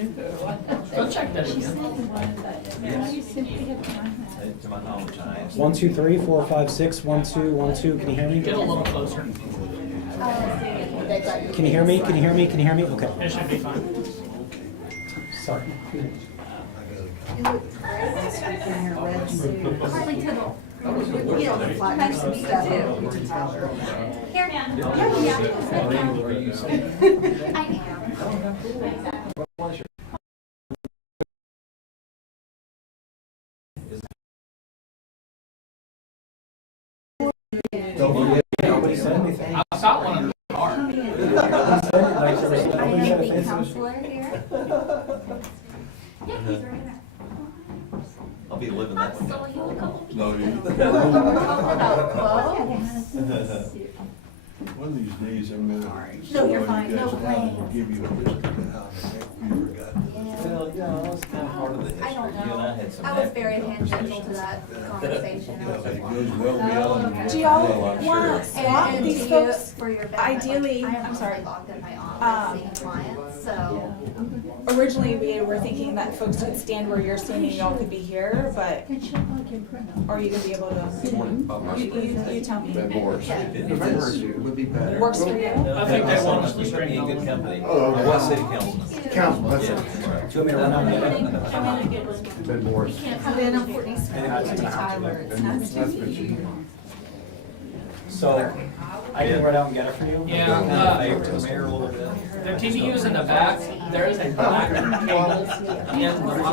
Go check that again. To my knowledge, I asked. 1, 2, 3, 4, 5, 6, 1, 2, 1, 2. Can you hear me? Get a little closer. Can you hear me? Can you hear me? Can you hear me? Okay. It should be fine. Sorry. Harley Tittle. You know, the flags and stuff. Here. I am. Nobody said anything. I got one in the car. I am the counselor here. Yeah, he's right there. I'll be living that one. No, you. Whoa. One of these days, I'm gonna. No, you're fine. No blame. Give you a list of how you forgot. Well, yeah, that was kind of part of the history. I don't You and I know. had some. I was very tangential to that conversation. It goes well beyond. Do y'all Well, I'm want sure. to swap And these to you, folks? for your benefit, ideally- I am I'm sorry. locked in my office seeing clients, so. Originally, we were thinking that folks could stand where you're standing, y'all could be here, but are you gonna be able to? You tell me. Would be better. Works for you? I think they want us to Be straighten in out. good company. Oh, okay. One city councilman. Council, that's it. Do you want me to run out and get it? Been more. And then I'm Courtney Tyler. It's nice to meet you. So, I can run out and get it for you? Yeah, Favor to the mayor a little bit. the TVU's in the back. There is a black cable in the bottom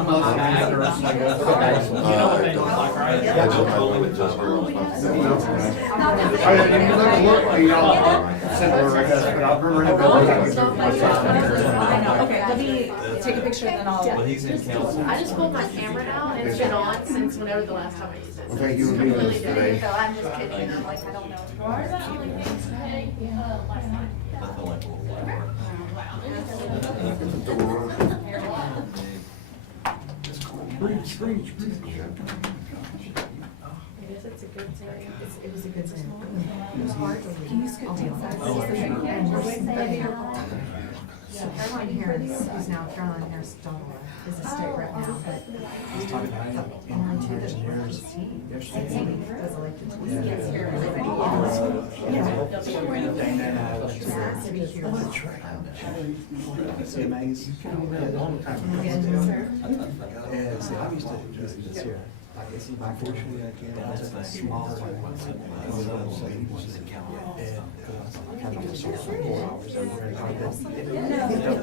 of the bag. You know what they look like, right? Only with Tom Earl. I didn't look, you know, sent her, I guess, but I'll remember him. Okay, let me take a picture and then Well, I'll. he's in council. I just pulled my camera out and it's been on since whenever the last time I used it. Well, thank you for being with us today. So I'm just kidding, I'm like, I don't know. Nothing like a little flower. It was a good thing. Can you scoot to the side? Everyone here who's now Caroline Harris' daughter is a state rep now, but only two that was elected to be here. Everybody else. To be here. CMAs. Unfortunately, I can't. That's the Small one.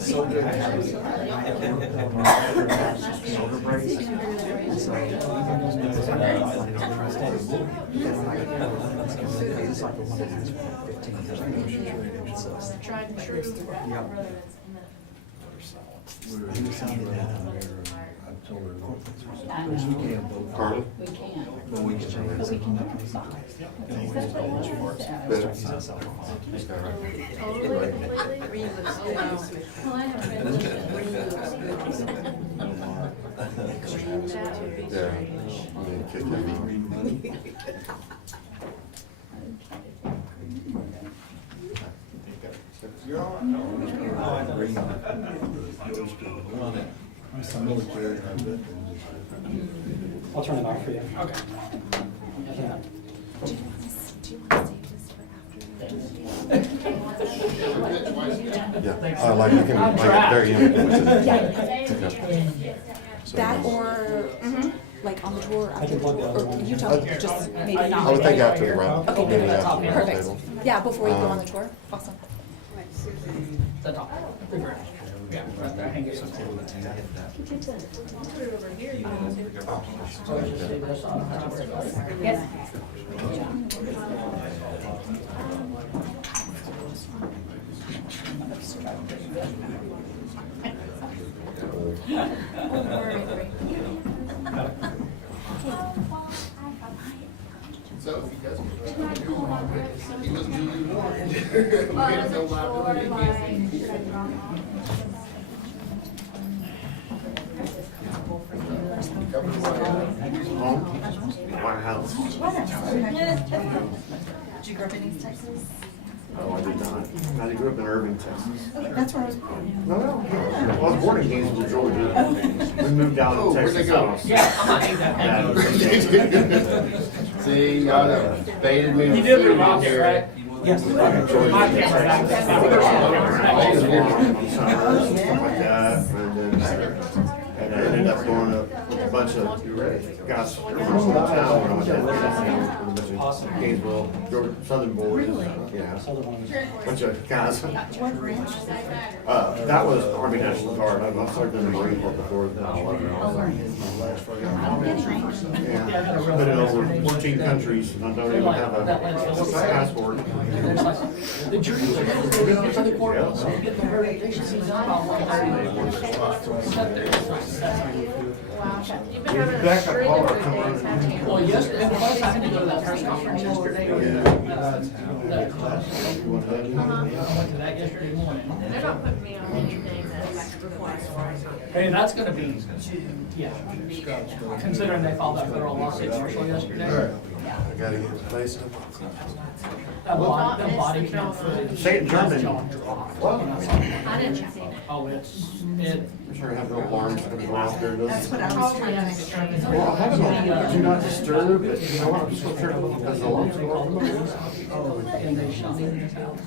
So good. Shoulder brace. So even it's like the one that has 15 years. Tried and true. We sounded down there. I told her. Carly? We can. Well, we can change But we can do Military, I bet. I'll turn it off for you. Okay. Yeah. Yeah, like you can make it very That or, like on the tour, I after can the plug tour, that or in. you tell me, just maybe not. I would think after the round. Okay, maybe perfect. after the round Perfect. table. Yeah, before you go on the tour, awesome. The top. Yeah, right there. Hang it somewhere. Yes. So, he was newly warned. We had no liability. White House. Did you grow up in East Texas? Oh, I did not. I grew up in Irving, Texas. Okay, that's where I was born. No. Well, I was born in Gainesville, Georgia. We moved down to Texas. Yeah, I'm not eating that. See, y'all baited me. You did bring mom here, right? Yes. My kids are back. Stuff like that, and I ended up going up with a bunch of guys from town when I went down with a bunch of Gainesville, Georgia, Southern boys. Yeah, bunch of guys. What branch? That was Army National Guard. I served in the Marine Corps before. Yeah, been in over 14 countries, and I don't even have a passport. The jury's for the court, so you get the verdict, she's about 1:30. Rebecca Pollard come running. Well, yesterday, plus I had to go to that press conference yesterday. I went to that yesterday morning. They're not putting me on anything that's required. Hey, that's gonna be, yeah, considering they filed that federal lawsuit Marshall yesterday. I gotta get placed up. That body cam footage. Say it in German. has John dropped. I didn't see it. Oh, it, I'm sure I have no alarms that go off there. That's what I was trying to extract. Well, I have no, do not disturb, but you know what, I'm just gonna turn it off because the alarms go off. and they shot me in his house.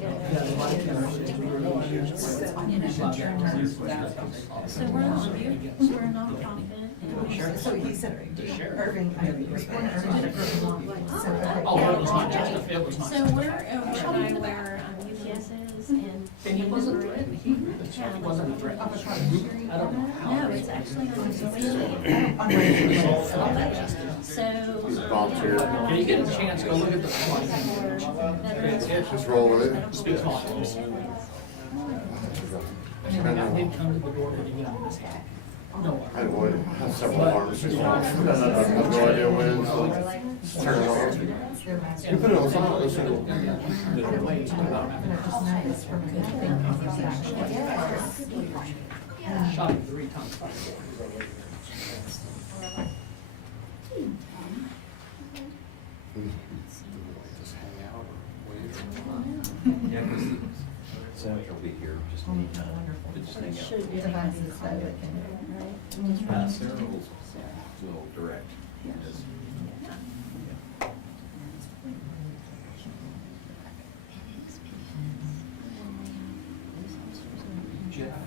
Yeah, the body camera footage we released. So we're on you, we're a nonprofit. So he said, Irving, I was born in Irving, so. Oh, it was not just a, it was not. So we're a guy where UPSs and. And he wasn't threatened, he wasn't threatened. I don't know how. No, it's actually on the So. Volunteer. If you get a chance, go look at the body camera. Just roll with it. Speaks volumes. And the guy did come to the door to get on his hat. No. I would have several alarms just off. I have no idea when, so just turn it off. You put it on silent, listen to it. Shot him 3 times. Just hang out or wait. Yeah, because he'll be here just anytime. But just hang out. Devices that it can. Sarah will direct. Yes. Jeff.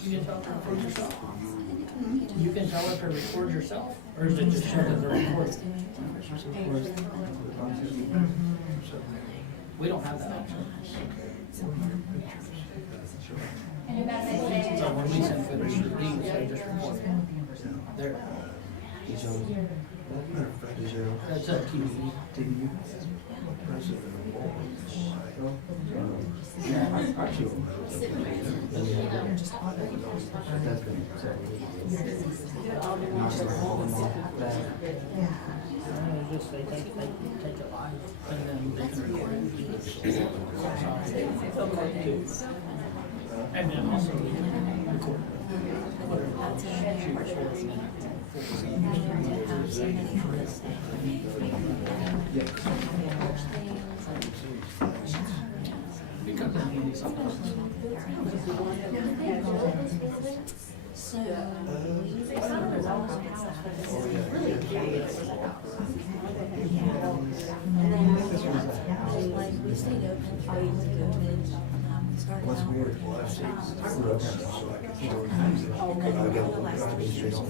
You can tell if to record yourself? You can tell if to record yourself, or is it just show that they're recording? We don't have that option. So when we send footage to these, they just record it. There. That's a TV. Just they take it live and then they can record it. And then also we can record because I need something. So we like, we stayed open for COVID. Started What's out weird, with, well, I grew up here, so I can see what it is. and then I get the last I 3 get years. I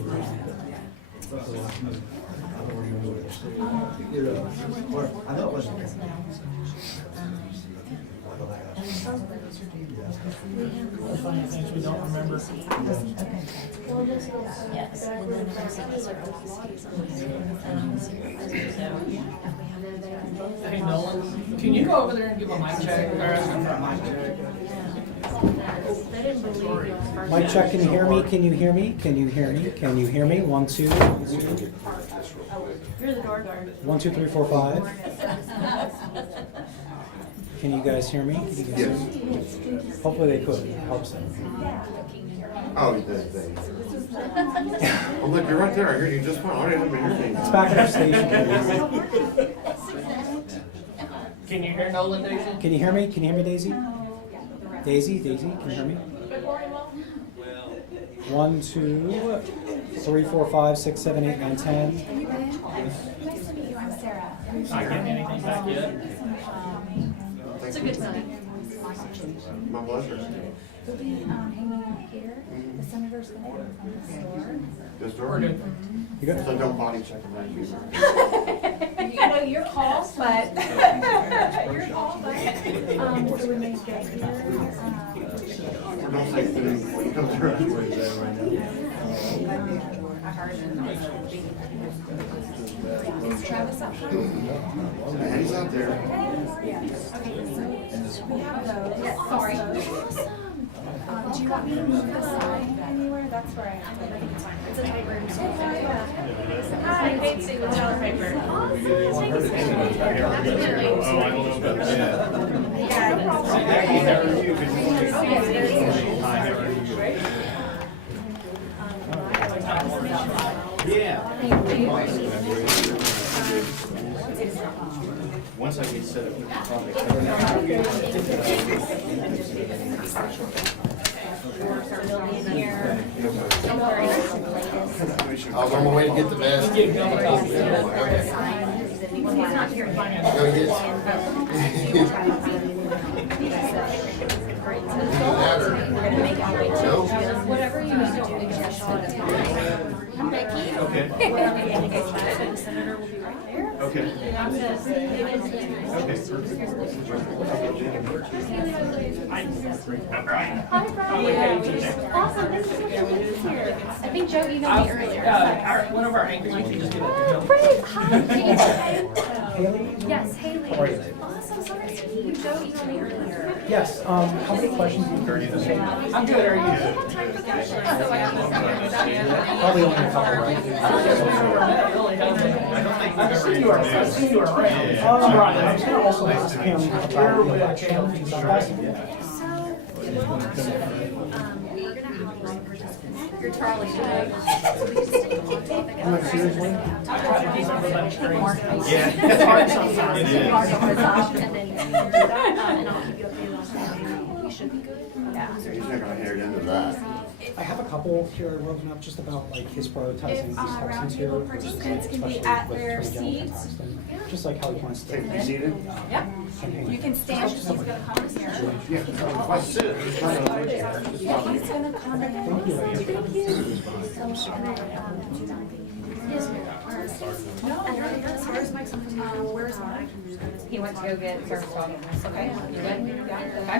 don't remember what it was. You know, I know it wasn't. And so, The funny things we don't remember. yes, and then I was like, so, Hey, Nolan, can you go over there and give a mic check? Or ask him for a mic check? they didn't believe it was first. Mic check, can you hear me? Can you hear me? Can you hear me? Can you hear me? 1, 2, 1, You're the door guard. 2, 3, 4, 5. Can you guys hear me? Can you guys hear me? Hopefully they could. It helps them. Oh, you did. I'm like, you're right there. I hear you just fine. I didn't have to hear anything. It's back at our station. Can you hear Nolan, Daisy? Can you hear me? Can you hear me, Daisy? Daisy, can you hear me? 1, 2, 3, 4, 5, 6, 7, 8, 9, 10. Nice to meet you, I'm Sarah. Not getting anything back yet? It's a good sign. My pleasure. We'll be hanging out here. The senator's gonna come from the store. This We're door? good. You good? So don't body check him right You know, your call, but, your call, but, so when they get here, Don't say anything when you come through. Where he's at right is Travis up front? now. And he's out there. We have those. Yes, sorry. Do you want me to move aside anywhere? That's where I am. It's a tight room. Hi, Kate, see what's on paper. Yeah, no Once I get set up with the product. I was on my way to get the vest. Give him a copy. Go get Whatever you want to do, just shot it. I'm Becky. Okay. The senator will be right there. Okay. Hi, Brian. Awesome. This is so good here. I think Joe emailed me earlier. One of our anchors, you can just give it to him. Great. Hi. Haley? Yes, Haley. How are you? Awesome. Sorry to see you. Joe emailed me earlier. Yes, how many questions do you have? I'm good, are you? I have time for questions, so I can Probably only a couple, right? I've seen you around. I've seen you around. Right, I was gonna also ask him about the election. So, we're gonna have participants. You're Charlie today. So we just take a topic. I'm like, seriously? I try to keep everybody straight. Yeah. It's hard sometimes. It is. And then you can do that, and I'll keep you updated on that. You should be good. Yeah. He's not gonna hear the end of that. I have a couple here written up just about like his prioritizing If, these sections here. roundtable participants can be especially at with their Attorney General seats. Paxton, just like how he wants to. Be seated? Yep. You can stand, she's gonna come in here. Yeah. If I sit, it's not gonna make Yeah, he's gonna come in. Thank you. Where's Mike's? Where's Mike? He went to go get service dog. Okay. You good?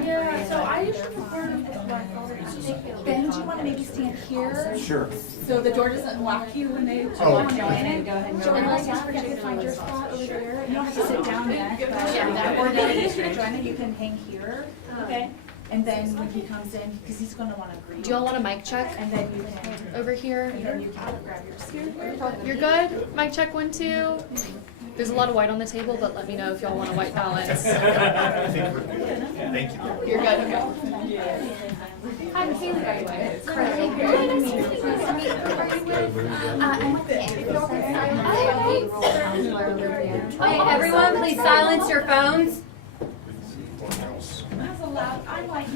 Yeah, so I usually prefer to Ben, do you wanna maybe stand here? Sure. So the door doesn't lock you when they Oh. walk in? Joanna, just forget to find your spot over there. You don't have to sit down yet, but or then Joanna, you can hang here. Okay. And then when he comes in, because he's gonna wanna greet. Do y'all want a mic check And then you can, over here? and then you can grab your seat. You're good? Mic check 1, 2. There's a lot of white on the table, but let me know if y'all want a white balance. I think we're good. Thank you. You're good, okay. I'm Haley, by the way. Craig. Hi, nice to meet you. Who are you with? I'm with Andy. Hey, everyone, please silence your phones. That's allowed, I like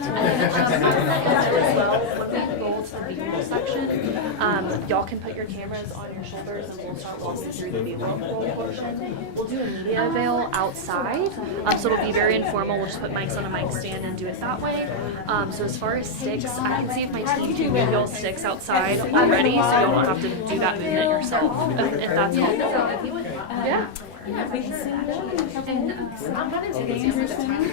Gold for the vehicle section. Y'all can put your cameras on your shoulders and we'll start walking through the vehicle portion. We'll do a media avail outside, so it'll be very informal. We'll just put mics on a mic stand and do it that way. So as far as sticks, I can see if my team can give y'all sticks outside already, so y'all don't have to do that movement yourself, if that's helpful. Yeah. Yeah, we can send them. And, I'm planning to get you the time.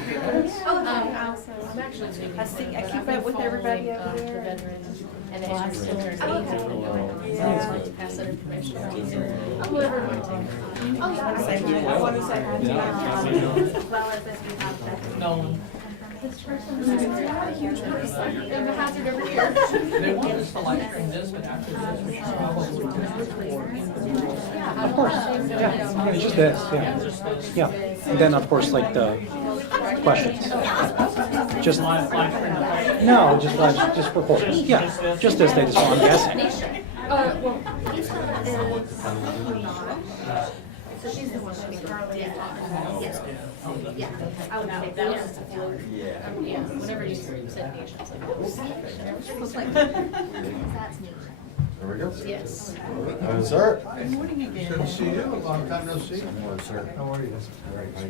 I'm actually taking. I keep up with everybody over The there. veterans and the interest in their needs. Yeah. To pass that information on to them. I want to say hi to you. Well, as if we have that. No, This person is a huge person. And the hazard over here. they want us to live stream this, but after this, we should probably just Of course, yeah, just this, yeah. Yeah, and then of course, like the questions. Just, no, just for questions, yeah, just as they just want, yes. Well, So she's the one that we currently talking about. Yes. Yeah, I would say that that. was the floor. Yeah, whenever you said nations, like, That's me. There we go. yes. Sir? Good morning again. Good to see you, long time no see. Morning, sir. How are you?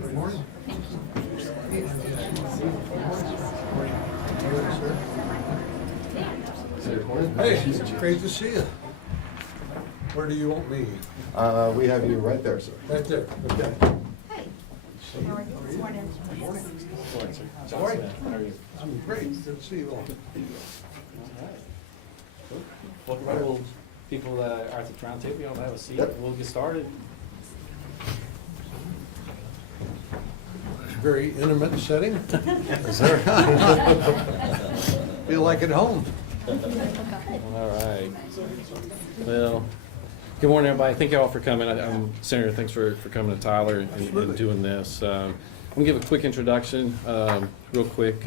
Good morning. Hey, it's great to see you. Where do you want me? We have you right there, sir. Right there, okay. Hey. How are you this morning? Sorry. I'm great, good to see you all. Welcome, well, people that are at the round table, y'all have a seat, Yep. we'll get started. Very intimate setting. Yes, sir. Feel like at home. All right. Well, good morning, everybody. Thank you all for coming. I'm Senator, thanks for coming to Tyler and doing this. I'm gonna give a quick introduction, real quick.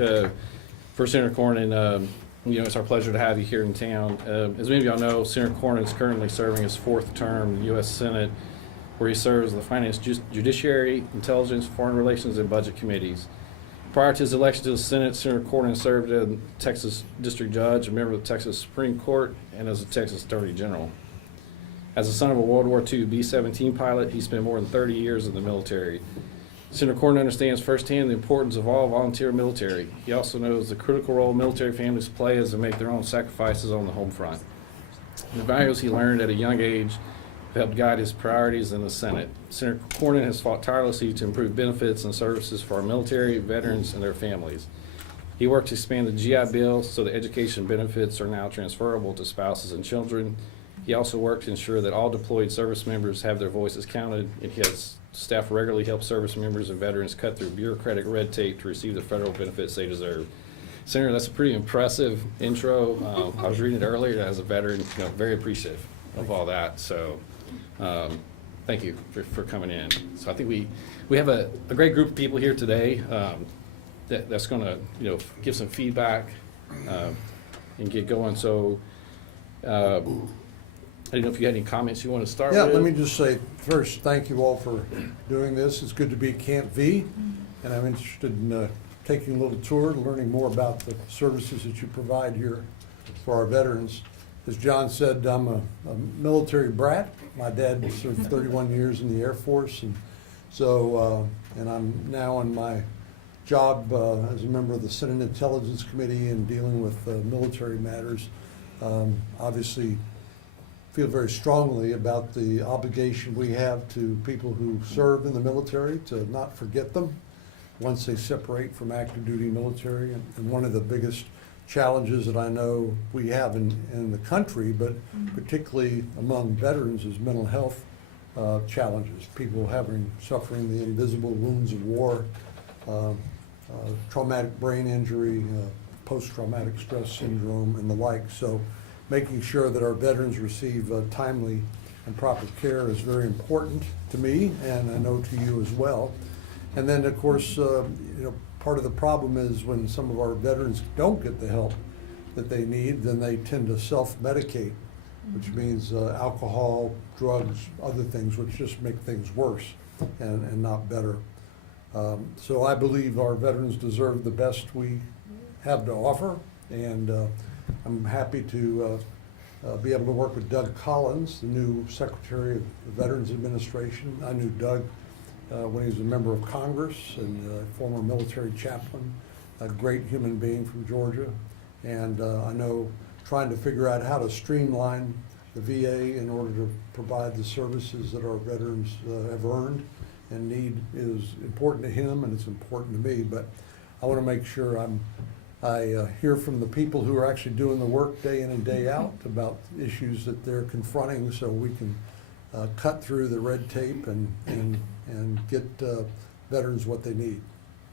First, Senator Cornyn, it's our pleasure to have you here in town. As many of y'all know, Senator Cornyn is currently serving his 4th term in the U.S. Senate, where he serves the Finance, Judiciary, Intelligence, Foreign Relations, and Budget Committees. Prior to his election to the Senate, Senator Cornyn served as Texas District Judge, a member of the Texas Supreme Court, and as a Texas Attorney General. As the son of a World War II B-17 pilot, he spent more than 30 years in the military. Senator Cornyn understands firsthand the importance of all volunteer military. He also knows the critical role military families play as they make their own sacrifices on the home front. The values he learned at a young age have helped guide his priorities in the Senate. Senator Cornyn has fought tirelessly to improve benefits and services for our military, veterans, and their families. He worked to expand the GI Bill so the education benefits are now transferable to spouses and children. He also worked to ensure that all deployed service members have their voices counted, and his staff regularly help service members and veterans cut through bureaucratic red tape to receive the federal benefits they deserve. Senator, that's a pretty impressive intro. I was reading it earlier as a veteran, very appreciative of all that. So thank you for coming in. So I think we have a great group of people here today that's going to give some feedback and get going. So I didn't know if you had any comments you want to start with. Yeah, let me just say first, thank you all for doing this. It's good to be at Camp V, and I'm interested in taking a little tour and learning more about the services that you provide here for our veterans. As John said, I'm a military brat. My dad served 31 years in the Air Force, and so and I'm now in my job as a member of the Senate Intelligence Committee and dealing with military matters. Obviously, feel very strongly about the obligation we have to people who serve in the military to not forget them once they separate from active duty military. And one of the biggest challenges that I know we have in the country, but particularly among veterans, is mental health challenges. People suffering the invisible wounds of war, traumatic brain injury, post-traumatic stress syndrome, and the like. So making sure that our veterans receive timely and proper care is very important to me, and I know to you as well. And then, of course, part of the problem is when some of our veterans don't get the help that they need, then they tend to self-medicate, which means alcohol, drugs, other things, which just make things worse and not better. So I believe our veterans deserve the best we have to offer, and I'm happy to be able to work with Doug Collins, the new Secretary of the Veterans Administration. I knew Doug when he was a member of Congress and former military chaplain, a great human being from Georgia. And I know trying to figure out how to streamline the VA in order to provide the services that our veterans have earned and need is important to him, and it's important to me. But I want to make sure I hear from the people who are actually doing the work day in and day out about issues that they're confronting, so we can cut through the red tape and get veterans what they need.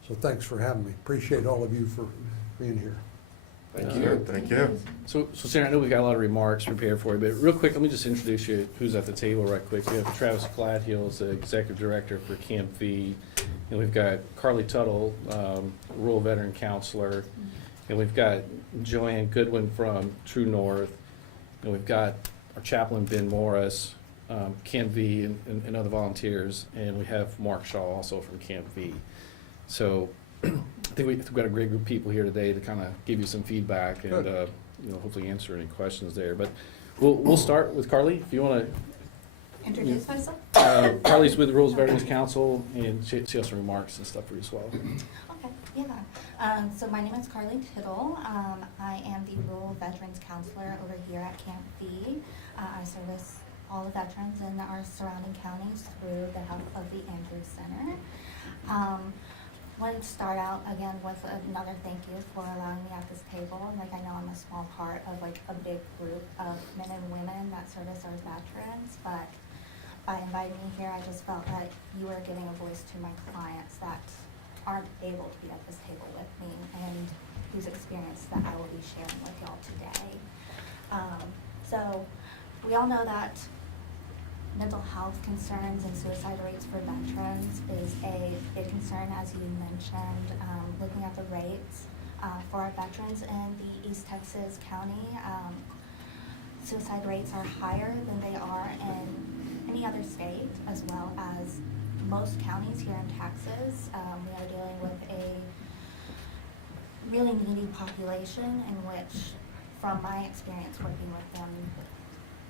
So thanks for having me. Appreciate all of you for being here. Thank you. Thank you. So Sarah, I know we've got a lot of remarks prepared for you, but real quick, let me just introduce you who's at the table right quick. We have Travis Gladhill's the Executive Director for Camp V, and we've got Carly Tuttle, Rural Veteran Counselor, and we've got Joanne Goodwin from True North, and we've got our chaplain Ben Morris, Camp V, and other volunteers, and we have Mark Shaw also from Camp V. So I think we've got a great group of people here today to kind of give you some feedback and hopefully answer any questions there. But we'll start with Carly, if you want to Introduce myself? Carly's with the Rural Veterans Council, and she has some remarks and stuff for you as well. Okay, yeah. So my name is Carly Tittle. I am the Rural Veterans Counselor over here at Camp V. I service all the veterans in our surrounding counties through the help of the Andrews Center. Wanted to start out again with another thank you for allowing me at this table. Like, I know I'm a small part of like a big group of men and women that service our veterans, but by inviting me here, I just felt like you were giving a voice to my clients that aren't able to be at this table with me and whose experience that I will be sharing with y'all today. So we all know that mental health concerns and suicide rates for veterans is a big concern, as you mentioned. Looking at the rates for our veterans in the East Texas County, suicide rates are higher than they are in any other state, as well as most counties here in Texas. We are dealing with a really needy population in which, from my experience working with them,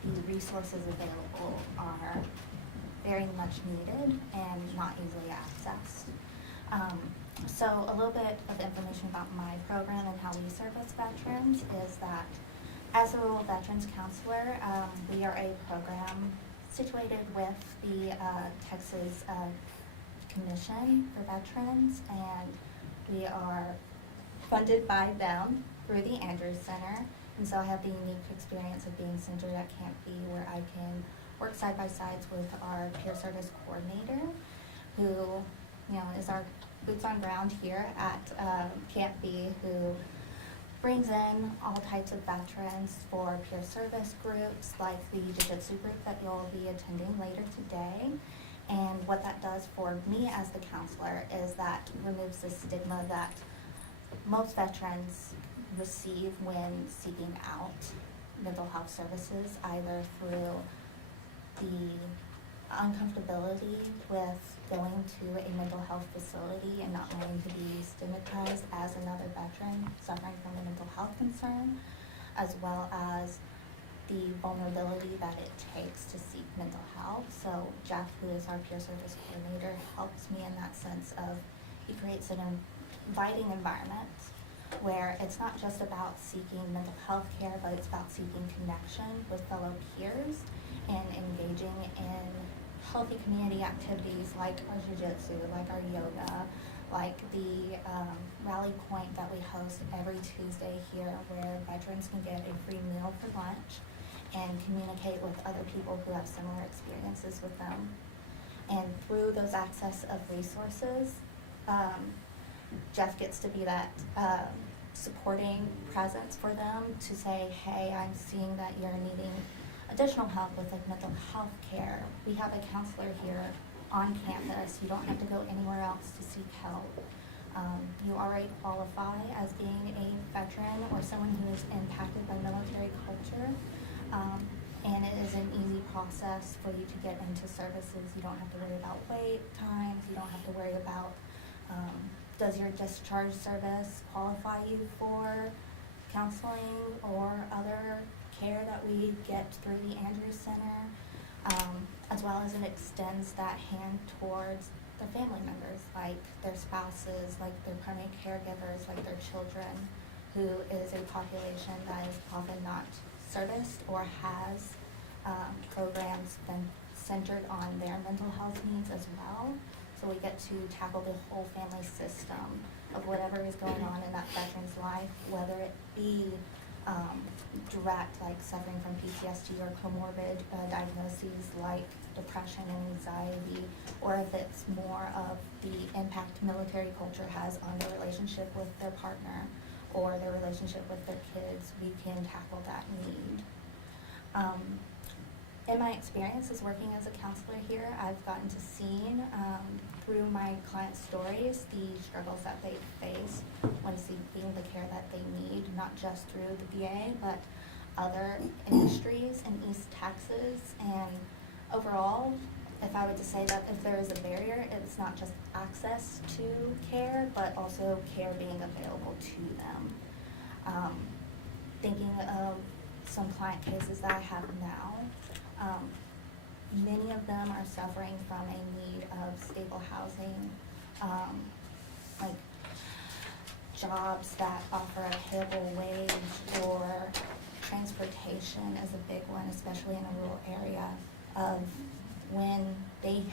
the resources available are very much needed and not easily accessed. So a little bit of information about my program and how we service veterans is that as a Rural Veterans Counselor, we are a program situated with the Texas Commission for Veterans, and we are funded by them through the Andrews Center. And so I have the unique experience of being centered at Camp V, where I can work side by sides with our peer service coordinator, who is our boots on ground here at Camp V, who brings in all types of veterans for peer service groups like the jiu-jitsu group that you'll be attending later today. And what that does for me as the counselor is that removes the stigma that most veterans receive when seeking out mental health services, either through the uncomfortability with going to a mental health facility and not wanting to be stigmatized as another veteran suffering from a mental health concern, as well as the vulnerability that it takes to seek mental health. So Jeff, who is our peer service coordinator, helps me in that sense of, he creates an inviting environment where it's not just about seeking mental health care, but it's about seeking connection with fellow peers and engaging in healthy community activities like our jiu-jitsu, like our yoga, like the rally point that we host every Tuesday here, where veterans can get a free meal for lunch and communicate with other people who have similar experiences with them. And through those access of resources, Jeff gets to be that supporting presence for them to say, hey, I'm seeing that you're needing additional help with like mental health care. We have a counselor here on campus. You don't have to go anywhere else to seek help. You already qualify as being a veteran or someone who is impacted by military culture. And it is an easy process for you to get into services. You don't have to worry about wait times. You don't have to worry about does your discharge service qualify you for counseling or other care that we get through the Andrews Center, as well as it extends that hand towards their family members, like their spouses, like their primary caregivers, like their children, who is a population that is often not serviced or has programs been centered on their mental health needs as well. So we get to tackle the whole family system of whatever is going on in that veteran's life, whether it be direct, like suffering from PTSD or comorbid diagnoses like depression and anxiety, or if it's more of the impact military culture has on their relationship with their partner or their relationship with their kids, we can tackle that need. In my experiences working as a counselor here, I've gotten to see through my clients' stories the struggles that they face when seeking the care that they need, not just through the VA, but other industries in East Texas. And overall, if I were to say that if there is a barrier, it's not just access to care, but also care being available to them. Thinking of some client cases that I have now, many of them are suffering from a need of stable housing, like jobs that offer a payable wage, or transportation is a big one, especially in a rural area, of when they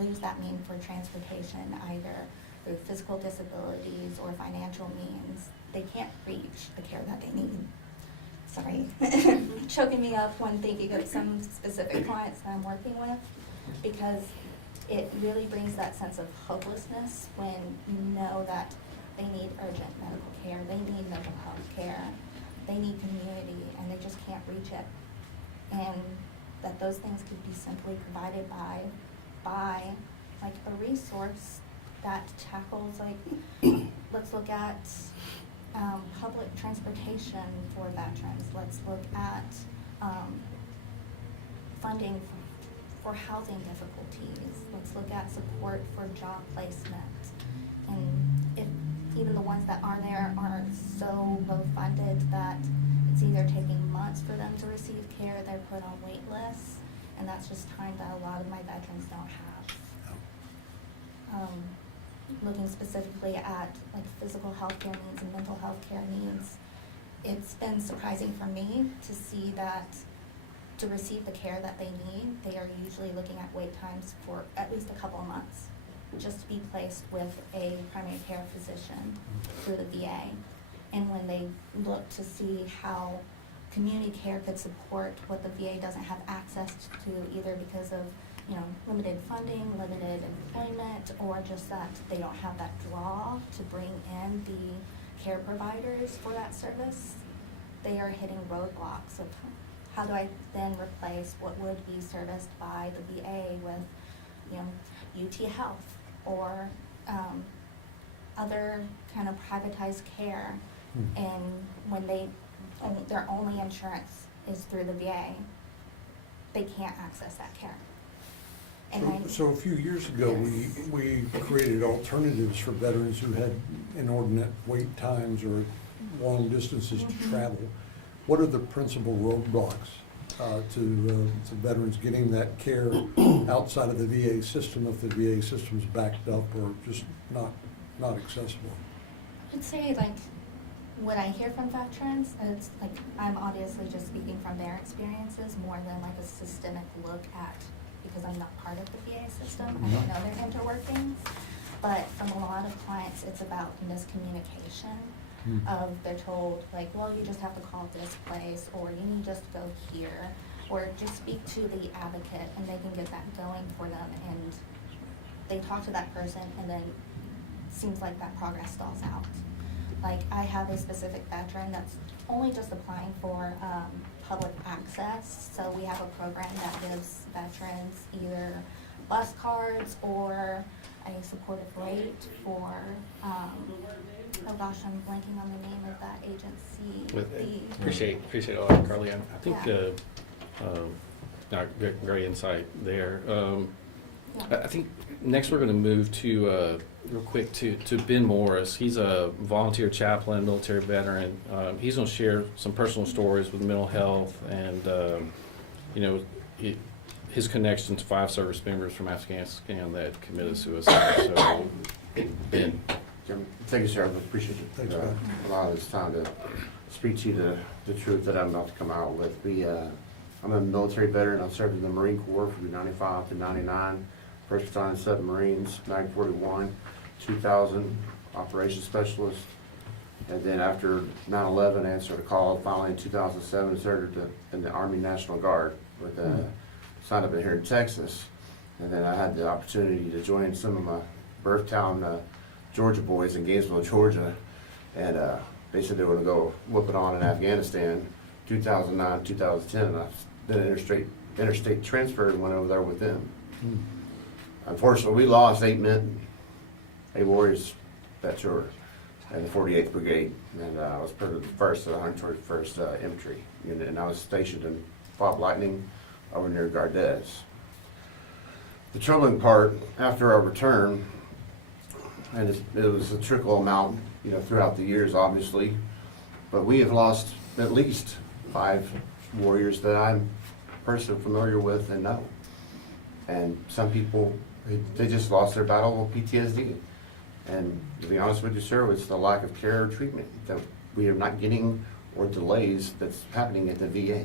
lose that means for transportation, either through physical disabilities or financial means, they can't reach the care that they need. Sorry, choking me up when thinking of some specific clients that I'm working with, because it really brings that sense of hopelessness when you know that they need urgent medical care, they need mental health care, they need community, and they just can't reach it. And that those things could be simply provided by like a resource that tackles, like, let's look at public transportation for veterans. Let's look at funding for housing difficulties. Let's look at support for job placement. And if even the ones that are there are so low funded that it's either taking months for them to receive care, they're put on wait lists, and that's just time that a lot of my veterans don't have. Looking specifically at like physical health care needs and mental health care needs, it's been surprising for me to see that to receive the care that they need, they are usually looking at wait times for at least a couple of months just to be placed with a primary care physician through the VA. And when they look to see how community care could support what the VA doesn't have access to, either because of limited funding, limited employment, or just that they don't have that draw to bring in the care providers for that service, they are hitting roadblocks of how do I then replace what would be serviced by the VA with, UT Health or other kind of privatized care. And when their only insurance is through the VA, they can't access that care. So a few years ago, Yes. we created alternatives for veterans who had inordinate wait times or long distances to travel. What are the principal roadblocks to veterans getting that care outside of the VA system if the VA system's backed up or just not accessible? I'd say like what I hear from veterans, it's like I'm obviously just speaking from their experiences more than like a systemic look at, because I'm not part of the VA system, I don't know their interworkings, but from a lot of clients it's about miscommunication of they're told like, well, you just have to call this place, or you need just to go here, or just speak to the advocate and they can get that going for them, and they talk to that person and then it seems like that progress stalls out. Like I have a specific veteran that's only just applying for public access, so we have a program that gives veterans either bus cards or a supportive rate for, oh gosh, I'm blanking on the name of that agency. Appreciate all that, Carly. I think Yeah. great insight there. I think next we're going to move to, real quick, to Ben Morris. He's a volunteer chaplain, military veteran. He's going to share some personal stories with mental health and, you know, his connection to 5 service members from Afghanistan that committed suicide. So, Ben. Thank you, sir. I appreciate you. Thanks, man. Allowing this time to speak to you the truth that I'm about to come out with. I'm a military veteran. I served in the Marine Corps from 95 to 99. First Battalion, 7 Marines, 941, 2000, operations specialist. And then after 9/11, I answered a call. Finally in 2007, I served in the Army National Guard with signed up here in Texas. And then I had the opportunity to join some of my birth town Georgia boys in Gainesville, Georgia. And they said they were going to go whoop it on in Afghanistan, 2009, 2010. And I did an interstate transfer and went over there with them. Unfortunately, we lost 8 men, 8 warriors that tour in the 48th Brigade. And I was part of the 121st Infantry Unit, and I was stationed in Bob Lightning over near Gardez. The troubling part, after our return, and it was a trickle amount, you know, throughout the years, obviously, but we have lost at least 5 warriors that I'm personally familiar with and know. And some people, they just lost their battle with PTSD. And to be honest with you, sir, it's the lack of care or treatment that we are not getting, or delays that's happening at the VA.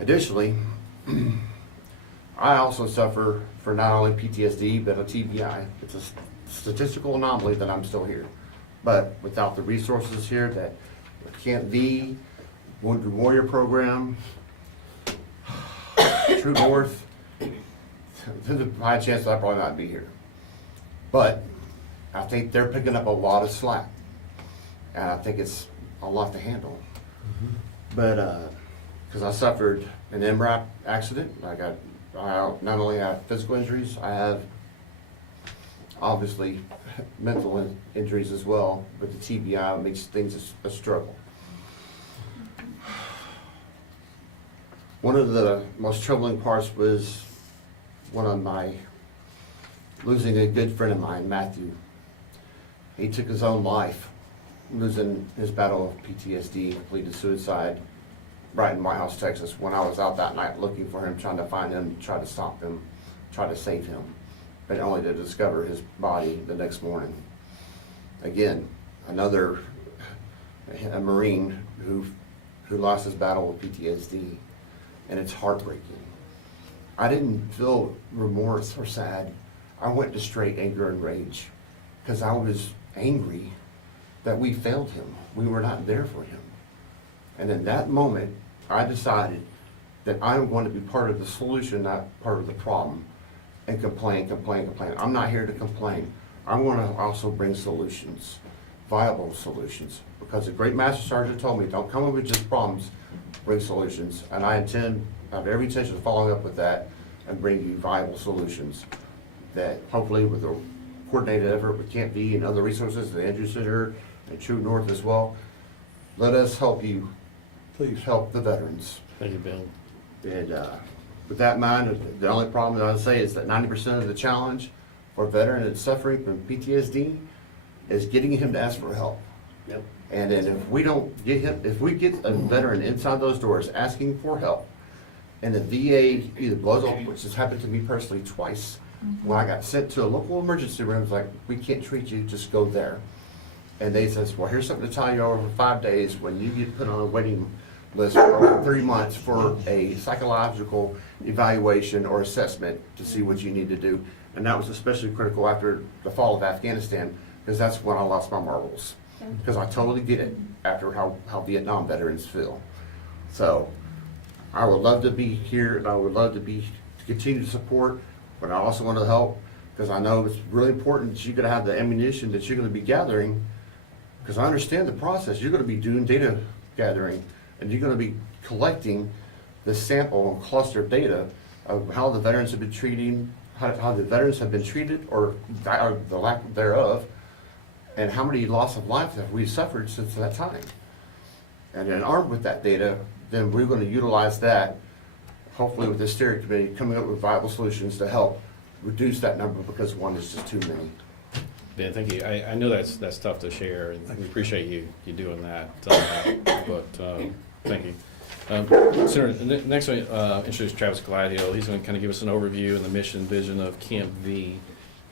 Additionally, I also suffer for not only PTSD, but a TBI. It's a statistical anomaly that I'm still here. But without the resources here that Camp V, Wounded Warrior Program, True North, there's a high chance that I'll probably not be here. But I think they're picking up a lot of slack. And I think it's a lot to handle. But, because I suffered an MRAP accident, I not only have physical injuries, I have obviously mental injuries as well, but the TBI makes things a struggle. One of the most troubling parts was losing a good friend of mine, Matthew. He took his own life, losing his battle of PTSD, completed suicide, right in White House, Texas, when I was out that night looking for him, trying to find him, try to stop him, try to save him, but only to discover his body the next morning. Again, a Marine who lost his battle with PTSD, and it's heartbreaking. I didn't feel remorse or sad. I went to straight anger and rage, because I was angry that we failed him. We were not there for him. And in that moment, I decided that I'm going to be part of the solution, not part of the problem, and complain. I'm not here to complain. I'm going to also bring solutions, viable solutions, because the great Master Sergeant told me, don't come up with just problems, bring solutions. And I have every intention of following up with that and bring you viable solutions that hopefully with a coordinated effort with Camp V and other resources, the Andrew Center and True North as well, let us help you. Please help the veterans. Thank you, Bill. And with that in mind, the only problem that I would say is that 90% of the challenge for a veteran that's suffering from PTSD is getting him to ask for help. Yep. And then if we get a veteran inside those doors asking for help, and the VA either blows open, which has happened to me personally twice, when I got sent to a local emergency room, it's like, we can't treat you, just go there. And they says, well, here's something to tell you over 5 days when you get put on a waiting list for over 3 months for a psychological evaluation or assessment to see what you need to do. And that was especially critical after the fall of Afghanistan, because that's when I lost my marbles. Because I totally get it after how Vietnam veterans feel. So I would love to be here, and I would love to continue to support, but I also want to help, because I know it's really important that you're going to have the ammunition that you're going to be gathering, because I understand the process. You're going to be doing data gathering, and you're going to be collecting the sample and cluster of data of how the veterans have been treating, how the veterans have been treated, or the lack thereof, and how many loss of life have we suffered since that time. And then armed with that data, then we're going to utilize that, hopefully with the steering committee, coming up with viable solutions to help reduce that number because one is just too many. Ben, thank you. I know that's tough to share, and we appreciate you doing that. Thank you. Senator, next one, introduce Travis Gladhill. He's going to kind of give us an overview and the mission, vision of Camp V.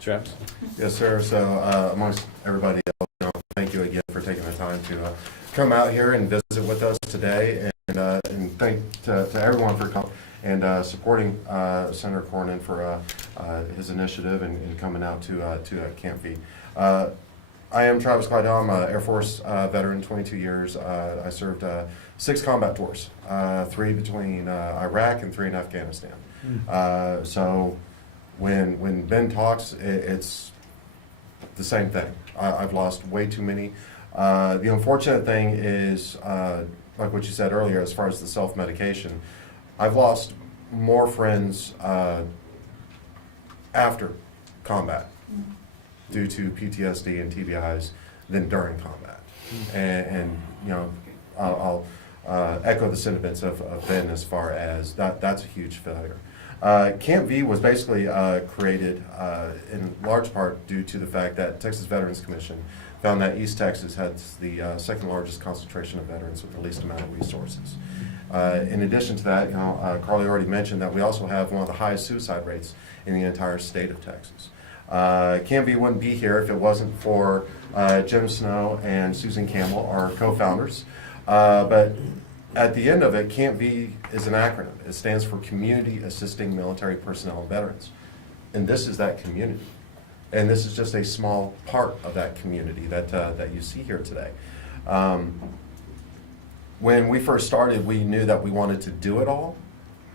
Travis? Yes, sir. So amongst everybody else, thank you again for taking the time to come out here and visit with us today, and thank to everyone for coming and supporting Senator Cornyn for his initiative and coming out to Camp V. I am Travis Gladhill. I'm an Air Force veteran, 22 years. I served 6 combat tours, 3 between Iraq and 3 in Afghanistan. So when Ben talks, it's the same thing. I've lost way too many. The unfortunate thing is, like what you said earlier, as far as the self-medication, I've lost more friends after combat due to PTSD and TBIs than during combat. And you know, I'll echo the sentiments of Ben as far as that's a huge failure. Camp V was basically created in large part due to the fact that Texas Veterans Commission found that East Texas had the second largest concentration of veterans with the least amount of resources. In addition to that, you know, Carly already mentioned that we also have one of the highest suicide rates in the entire state of Texas. Camp V wouldn't be here if it wasn't for Jim Snow and Susan Campbell, our co-founders. But at the end of it, Camp V is an acronym. It stands for Community Assisting Military Personnel and Veterans. And this is that community. And this is just a small part of that community that you see here today. When we first started, we knew that we wanted to do it all,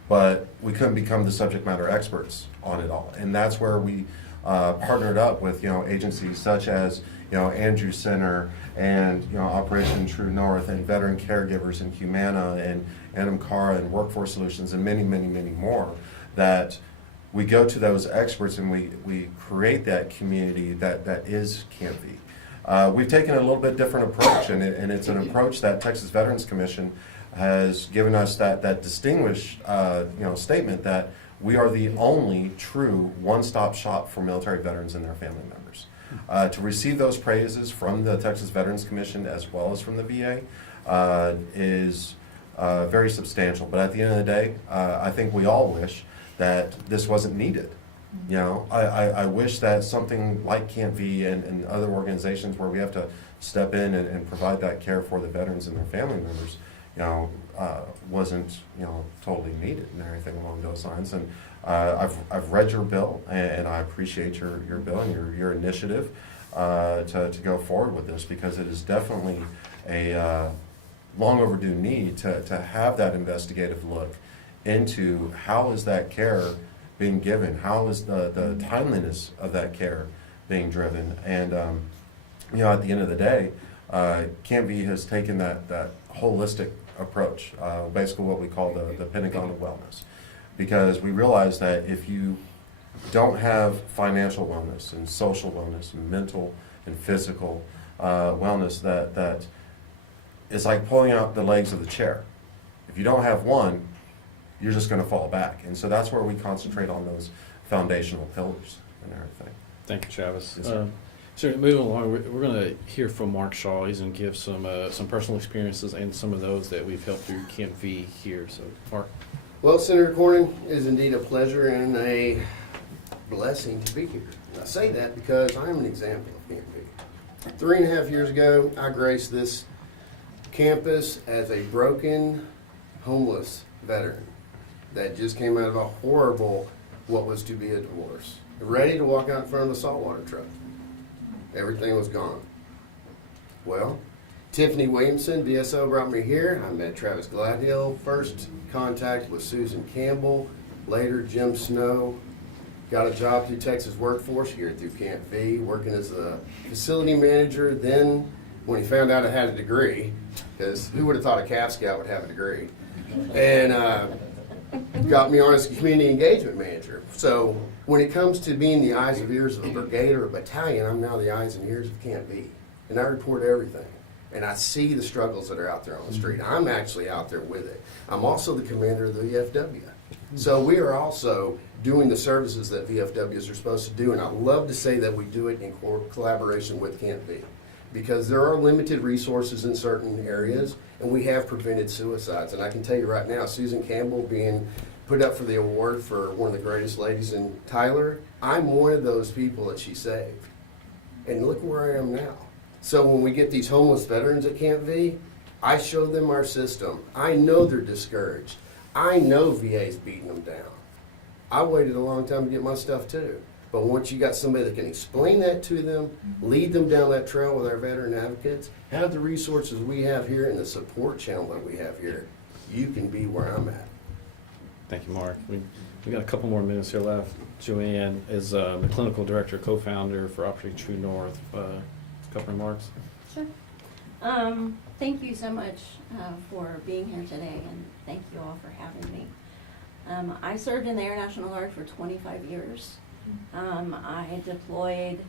but we couldn't become the subject matter experts on it all. And that's where we partnered up with, you know, agencies such as, you know, Andrew Center and, you know, Operation True North and Veteran Caregivers and Humana and NMCARA and Workforce Solutions and many, many, many more, that we go to those experts and we create that community that is Camp V. We've taken a little bit different approach, and it's an approach that Texas Veterans Commission has given us that distinguished you know, statement that we are the only true one-stop shop for military veterans and their family members. To receive those praises from the Texas Veterans Commission as well as from the VA is very substantial. But at the end of the day, I think we all wish that this wasn't needed. You know, I wish that something like Camp V and other organizations where we have to step in and provide that care for the veterans and their family members, you know, wasn't, you know, totally needed and everything along those lines. And I've read your bill, and I appreciate your bill and your initiative to go forward with this, because it is definitely a long overdue need to have that investigative look into how is that care being given, how is the timeliness of that care being driven. And you know, at the end of the day, Camp V has taken that holistic approach, basically what we call the Pentagon of Wellness, because we realize that if you don't have financial wellness and social wellness and mental and physical wellness, that it's like pulling out the legs of the chair. If you don't have one, you're just going to fall back. And so that's where we concentrate on those foundational pillars and everything. Thank you, Travis. Yes, sir. So moving along, we're going to hear from Mark Shaw. He's going to give some personal experiences and some of those that we've helped through Camp V here. So, Mark. Well, Senator Cornyn, it is indeed a pleasure and a blessing to be here. And I say that because I am an example of Camp V. 3.5 years ago, I graced this campus as a broken, homeless veteran that just came out of a horrible, what was to be a divorce, ready to walk out in front of the saltwater truck. Everything was gone. Well, Tiffany Williamson, VSO, brought me here. I met Travis Gladhill. First contact with Susan Campbell. Later, Jim Snow. Got a job through Texas Workforce here through Camp V, working as a facility manager. Then, when he found out I had a degree, because who would have thought a Calf Scout would have a degree, and got me on as a community engagement manager. So when it comes to being the eyes and ears of a brigade or a battalion, I'm now the eyes and ears of Camp V. And I report everything. And I see the struggles that are out there on the street. I'm actually out there with it. I'm also the commander of the EFW. So we are also doing the services that VFWs are supposed to do, and I love to say that we do it in collaboration with Camp V, because there are limited resources in certain areas, and we have prevented suicides. And I can tell you right now, Susan Campbell being put up for the award for one of the greatest ladies in Tyler, I'm one of those people that she saved. And look where I am now. So when we get these homeless veterans at Camp V, I show them our system. I know they're discouraged. I know VA's beating them down. I waited a long time to get my stuff too. But once you got somebody that can explain that to them, lead them down that trail with our veteran advocates, have the resources we have here and the support channel that we have here, you can be where I'm at. Thank you, Mark. We got a couple more minutes here left. Joanne is the clinical director, co-founder for Operation True North. A couple remarks? Sure. Thank you so much for being here today, and thank you all for having me. I served in the Air National Guard for 25 years. I deployed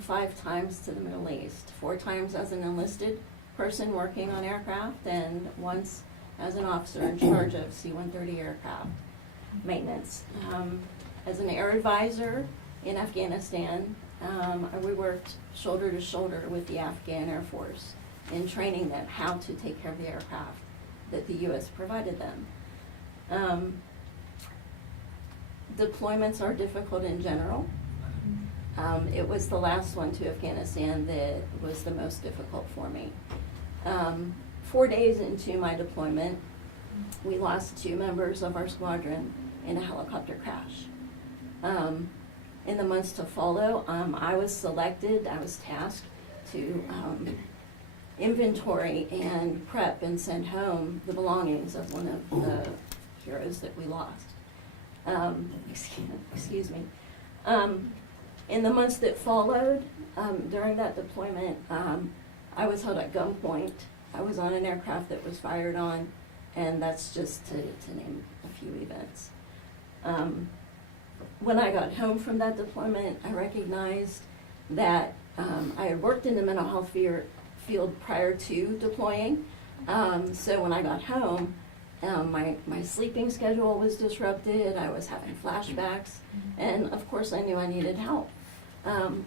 5 times to the Middle East, 4 times as an enlisted person working on aircraft, and once as an officer in charge of C-130 aircraft maintenance. As an air advisor in Afghanistan, we worked shoulder to shoulder with the Afghan Air Force in training them how to take care of the aircraft that the U.S. provided them. Deployments are difficult in general. It was the last one to Afghanistan that was the most difficult for me. 4 days into my deployment, we lost 2 members of our squadron in a helicopter crash. In the months to follow, I was tasked to inventory and prep and send home the belongings of one of the heroes that we lost. Excuse me. In the months that followed, during that deployment, I was held at gunpoint. I was on an aircraft that was fired on, and that's just to name a few events. When I got home from that deployment, I recognized that I had worked in the mental health field prior to deploying. So when I got home, my sleeping schedule was disrupted. I was having flashbacks, and of course I knew I needed help.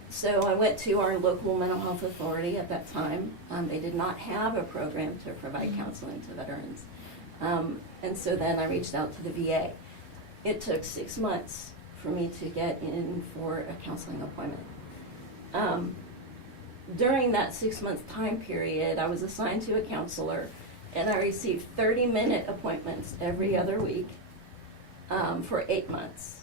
So I went to our local mental health authority at that time. They did not have a program to provide counseling to veterans. And so then I reached out to the VA. It took 6 months for me to get in for a counseling appointment. During that 6-month time period, I was assigned to a counselor, and I received 30-minute appointments every other week for 8 months.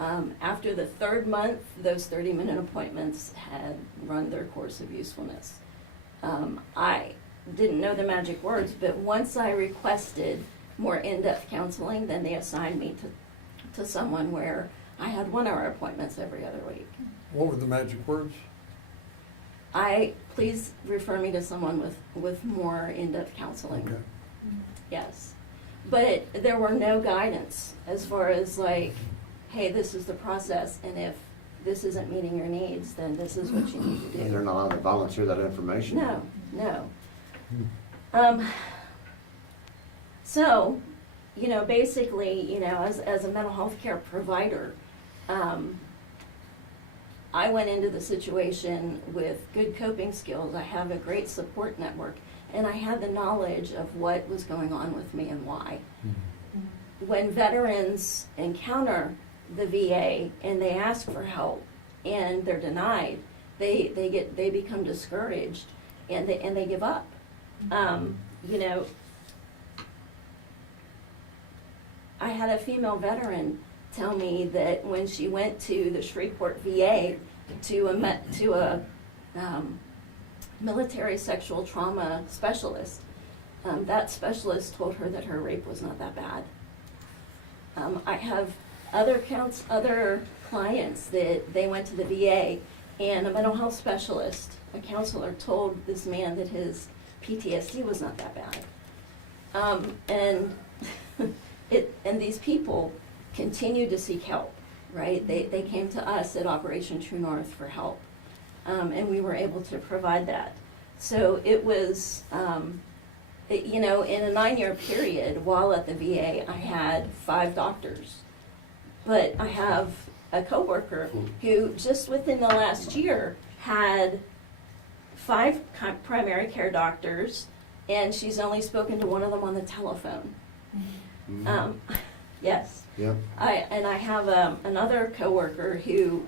After the 3rd month, those 30-minute appointments had run their course of usefulness. I didn't know the magic words, but once I requested more in-depth counseling, then they assigned me to someone where I had 1-hour appointments every other week. What were the magic words? Please refer me to someone with more in-depth counseling. Okay. Yes. But there were no guidance as far as like, hey, this is the process, and if this isn't meeting your needs, then this is what you need to do. And they're not allowed to volunteer that information? No. So, basically, as a mental health care provider, I went into the situation with good coping skills. I have a great support network, and I had the knowledge of what was going on with me and why. When veterans encounter the VA and they ask for help and they're denied, they become discouraged and they give up. I had a female veteran tell me that when she went to the Shreveport VA to a military sexual trauma specialist, that specialist told her that her rape was not that bad. I have other clients that they went to the VA, and a mental health specialist, a counselor, told this man that his PTSD was not that bad. And these people continued to seek help, right? They came to us at Operation True North for help, and we were able to provide that. So it was you know, in a 9-year period while at the VA, I had 5 doctors. But I have a coworker who just within the last year had 5 primary care doctors, and she's only spoken to one of them on the telephone. Yes. Yep. I have another coworker who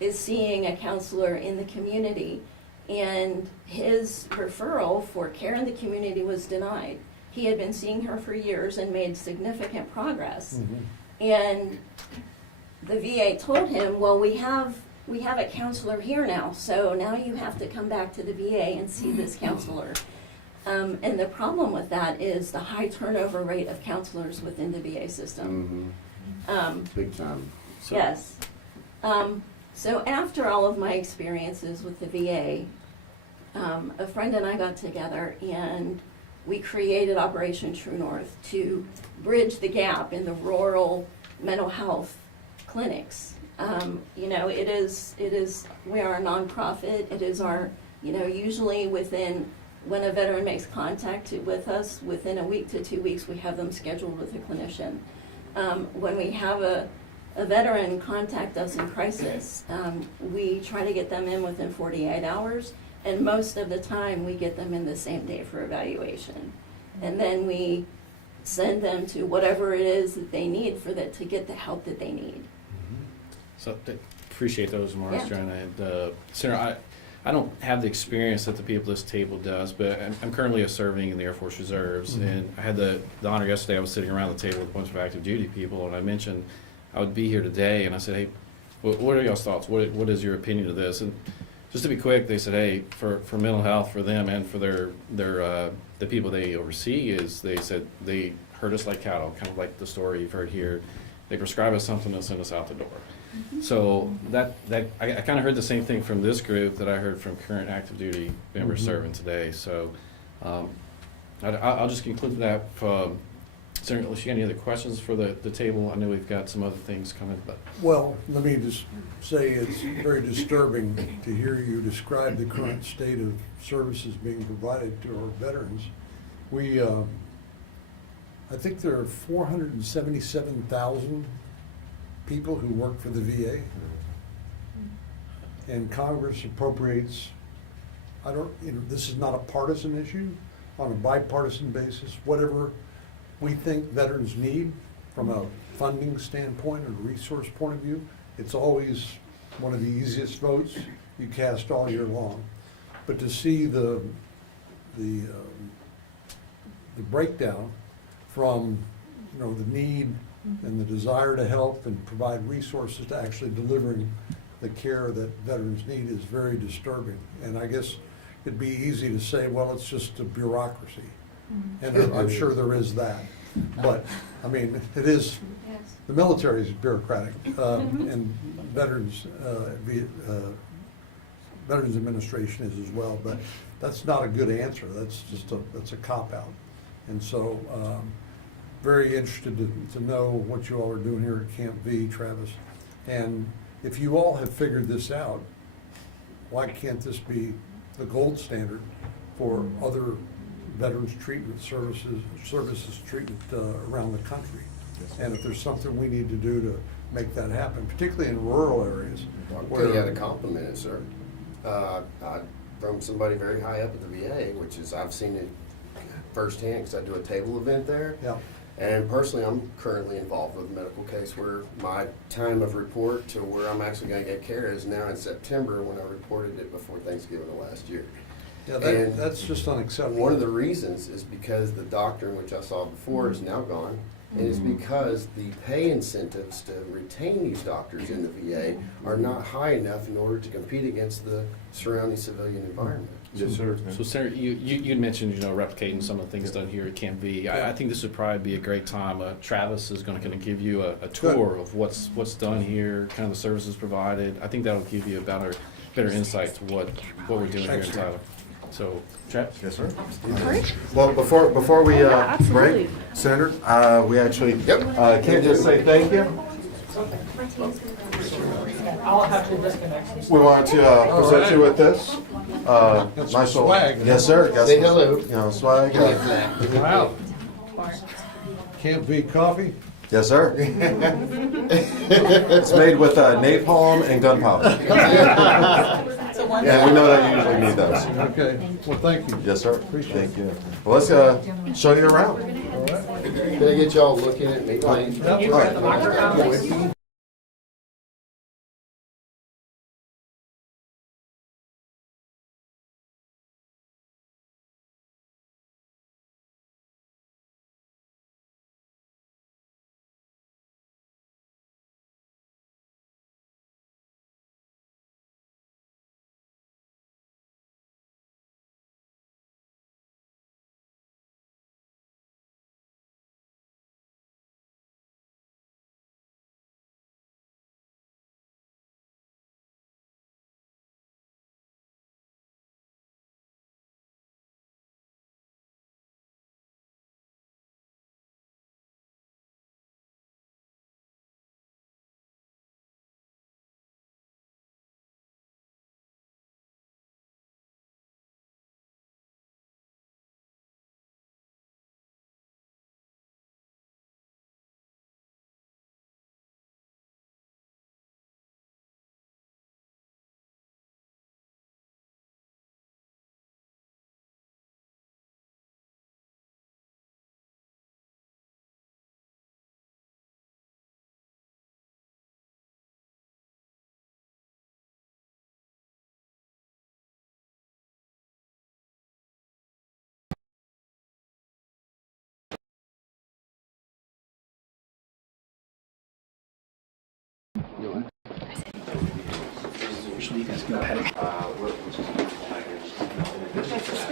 is seeing a counselor in the community, and his referral for care in the community was denied. He had been seeing her for years and made significant progress. And the VA told him, well, we have a counselor here now, so now you have to come back to the VA and see this counselor. And the problem with that is the high turnover rate of counselors within the VA system. Big time. Yes. So after all of my experiences with the VA, a friend and I got together and we created Operation True North to bridge the gap in the rural mental health clinics. You know, we are a nonprofit. It is our, you know, usually when a veteran makes contact with us, within a week to 2 weeks, we have them scheduled with a clinician. When we have a veteran contact us in crisis, we try to get them in within 48 hours, and most of the time we get them in the same day for evaluation. And then we send them to whatever it is that they need to get the help that they need. So appreciate those remarks, Yeah. Joanna. Sarah, I don't have the experience that the people at this table does, but I'm currently serving in the Air Force Reserves, and I had the honor yesterday. I was sitting around the table with a bunch of active duty people, and I mentioned I would be here today, and I said, hey, what are y'all's thoughts? What is your opinion of this? And just to be quick, they said, hey, for mental health for them and for the people they oversee, is they said they herd us like cattle, kind of like the story you've heard here. They prescribe us something and send us out the door. So I kind of heard the same thing from this group that I heard from current active duty members serving today. So I'll just conclude that. Senator, unless you got any other questions for the table, I know we've got some other things coming. But Well, let me just say it's very disturbing to hear you describe the current state of services being provided to our veterans. I think there are 477,000 people who work for the VA, and Congress appropriates, this is not a partisan issue, on a bipartisan basis, whatever we think veterans need from a funding standpoint or resource point of view, it's always one of the easiest votes you cast all year long. But to see the breakdown from, the need and the desire to help and provide resources to actually delivering the care that veterans need is very disturbing. And I guess it'd be easy to say, well, it's just a bureaucracy. And I'm sure there is that. But, I mean, it is, the military is bureaucratic, and Veterans Administration is as well. But that's not a good answer. That's a cop-out. And so, very interested to know what you all are doing here at Camp V, Travis. And if you all have figured this out, why can't this be the gold standard for other veterans treatment services treatment around the country? And if there's something we need to do to make that happen, particularly in rural areas. Well, you had to compliment it, sir. From somebody very high up at the VA, which is, I've seen it firsthand because I do a table event there. Yeah. And personally, I'm currently involved with a medical case where my time of report to where I'm actually going to get care is now in September, when I reported it before Thanksgiving of last year. Yeah, that's just unacceptable. One of the reasons is because the doctor, which I saw before, is now gone. And it's because the pay incentives to retain these doctors in the VA are not high enough in order to compete against the surrounding civilian environment. Yes, sir. So, Senator, you mentioned, replicating some of the things done here at Camp V. I think this would probably be a great time. Travis is going to give you a tour of what's done here, kind of the services provided. I think that'll give you a better insight to what we're doing here in Tyler. So, Travis? Yes, sir. Well, before we break, Senator, we actually can't just say thank you. I'll have to disconnect. We want to present you with this. Got some nice little, swag. yes, sir. Got Say some, hello. You know, swag. Wow. Camp V coffee? Yes, sir. It's made with napalm and gunpowder. Yeah, we know that you usually need those. Okay, well, thank you. Yes, sir. Appreciate Thank you. Well, let's show you around. Can I get y'all looking at me, please? All right. Usually you guys go ahead.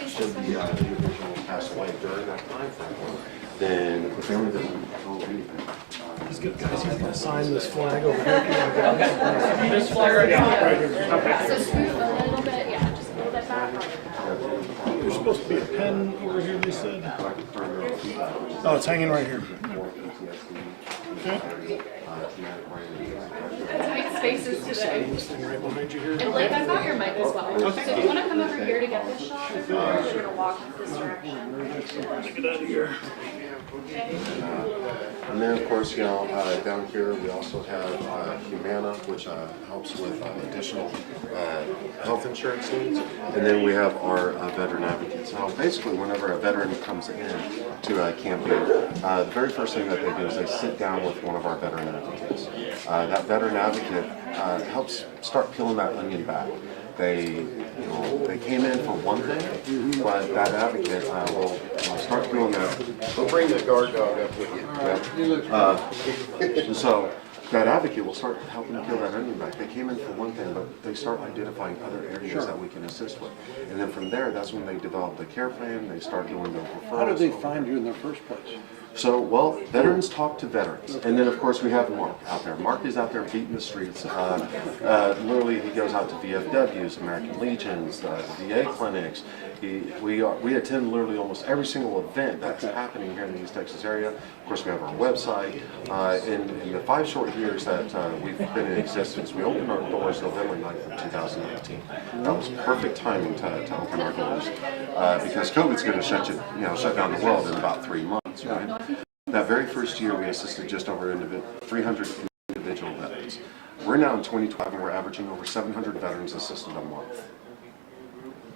Should the individual pass away during that time frame, then the family doesn't owe anything. These good guys, you can sign this flag over here. This flag right here. Right here. Okay. So scoot a little bit, yeah, just a little bit back. There's supposed to be a pen over here, they said. Oh, it's hanging right here. Okay. Make spaces today. This thing right behind you here. And Blake, I've got your mic as well. So if you want to come over here to get this shot, or you're going to walk this direction. Get out of here. And then, of course, you know, down here we also have Humana, which helps with additional health insurance needs. And then we have our veteran advocates. Now, basically, whenever a veteran comes in to Camp V, the very first thing that they do is they sit down with one of our veteran advocates. That veteran advocate helps start peeling that onion back. They came in for one thing, but that advocate will start doing that. We'll bring the guard dog up with you. And so that advocate will start helping to peel that onion back. They came in for one thing, but they start identifying other areas that we can assist with. And then from there, that's when they develop the care plan. They start doing the referrals. How did they find you in the first place? So, well, veterans talk to veterans. And then, of course, we have Mark out there. Mark is out there beating the streets. Literally, he goes out to VFWs, American Legions, the VA clinics. We attend literally almost every single event that's happening here in the East Texas area. Of course, we have our website. In the 5 short years that we've been in existence, we opened our doors November 9th of 2019. That was perfect timing to open our doors because COVID's going to shut down the world in about 3 months, right? That very first year, we assisted just over 300 individual veterans. We're now in 2012, and we're averaging over 700 veterans assisted a month.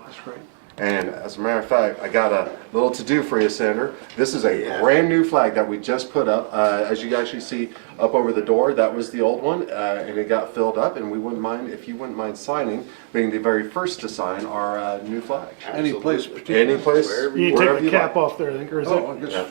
That's great. And as a matter of fact, I got a little to-do for you, Senator. This is a brand new flag that we just put up. As you actually see up over the door, that was the old one, and it got filled up. And we wouldn't mind if you wouldn't mind signing, being the very first to sign our new flag. Any place, any place, You wherever take the cap off there, I think, or is Oh, I it? guess.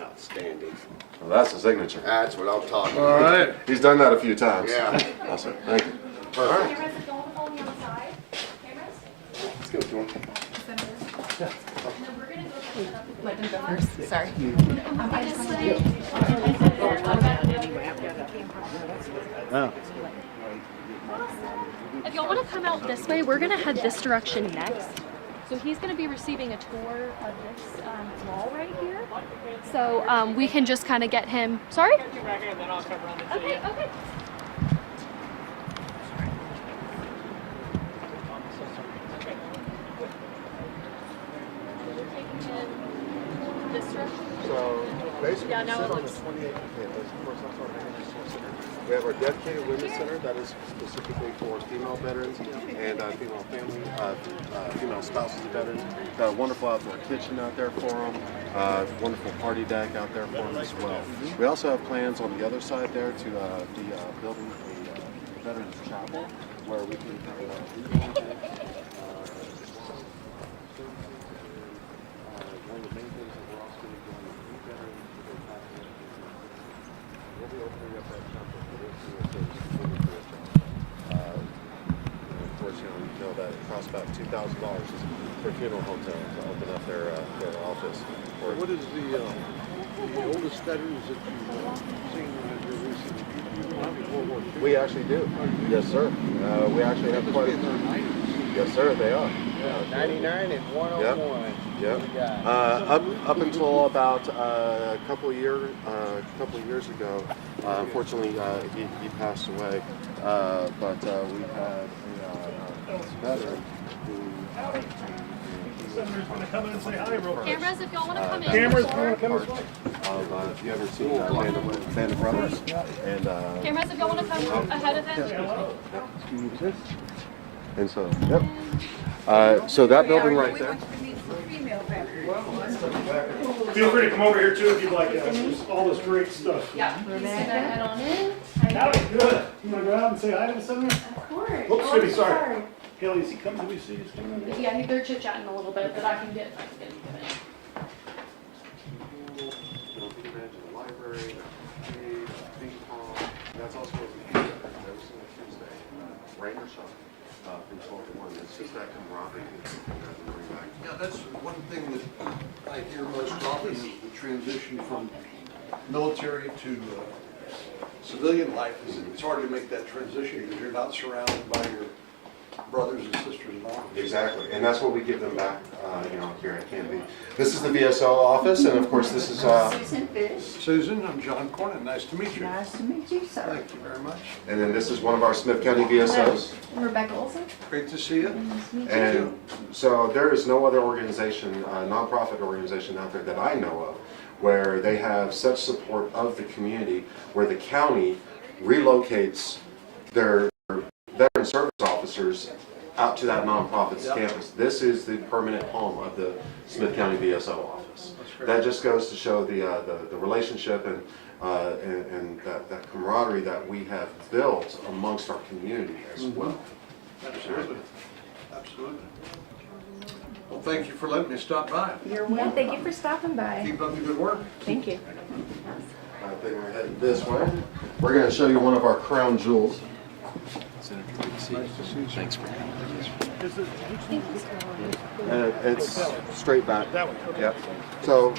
Outstanding. Well, that's the signature. That's what I'm talking All about. right. He's done that a few times. Yeah. Awesome. Thank you. Perfect. Cameras, if you want to follow me on the side. Cameras. Let's go, Jordan. And then we're going to go set up. Let them go first, sorry. Wow. If y'all want to come out this way, we're going to head this direction next. So he's going to be receiving a tour of this wall right here. So we can just kind of get him. Sorry? Okay, okay. This direction? So basically, Yeah, we now sit it on the looks- 28th campus. Of course, that's our main resource center. We have our dedicated women's center that is specifically for female veterans and female spouses of veterans. Got a wonderful outdoor kitchen out there for them. Wonderful party deck out there for them as well. We also have plans on the other side there to be building a veterans chapel where we can one of the main things that we're also going to be doing is new veterans with their taxes. We'll be opening up that chapel for this year, so it's completely free of charge. And of course, we know that it costs about $2,000 for funeral home to open up their office. What is the oldest veterans that you've seen that you're recently? World War II? We actually do. Yes, sir. We actually have quite a few. Yes, sir, they are. 99 and 101. Yep. Up until about a couple of years ago, unfortunately, he passed away. But we had a veteran who. Cameras, if y'all want to come in. Cameras, come in. You ever seen Band of Brothers? And Cameras, if y'all want to come ahead of him. and so, yep. So that building right there. Feel free to come over here too if you'd like all this great stuff. Yeah. Head on in. Howdy, good. You want to go out and say hi to the senator? Of course. Whoops, City, sorry. Haley, is he coming? Do we see his coming? Yeah, they're chit-chatting a little bit, but I can get him. Imagine the library, ping pong. That's also what we do every single Tuesday. Ranger shop from 12 to 1. It's just that camaraderie that you guys bring back. Yeah, that's one thing that I hear most often is the transition from military to civilian life. It's hard to make that transition because you're not surrounded by your brothers and sisters in arms. Exactly, and that's what we give them back, here at Canby. This is the VSO office, and of course this is Susan, I'm John Cornyn. Nice to meet you. Nice to meet you, sir. Thank you very much. and then this is one of our Smith County VSOs. Rebecca Olson. Great to see you. Nice to meet you. And so there is no other organization, nonprofit organization out there that I know of where they have such support of the community, where the county relocates their veteran service officers out to that nonprofit's campus. This is the permanent home of the Smith County VSO office. That just goes to show the relationship and that camaraderie that we have built amongst our community as well. Absolutely. Absolutely. Well, thank you for letting me stop by. You're welcome. Thank you for stopping by. Keep up the good work. Thank you. I think we're heading this way. We're going to show you one of our crown jewels. Senator, good to see you. Thanks for coming. It's straight back. Yep. So,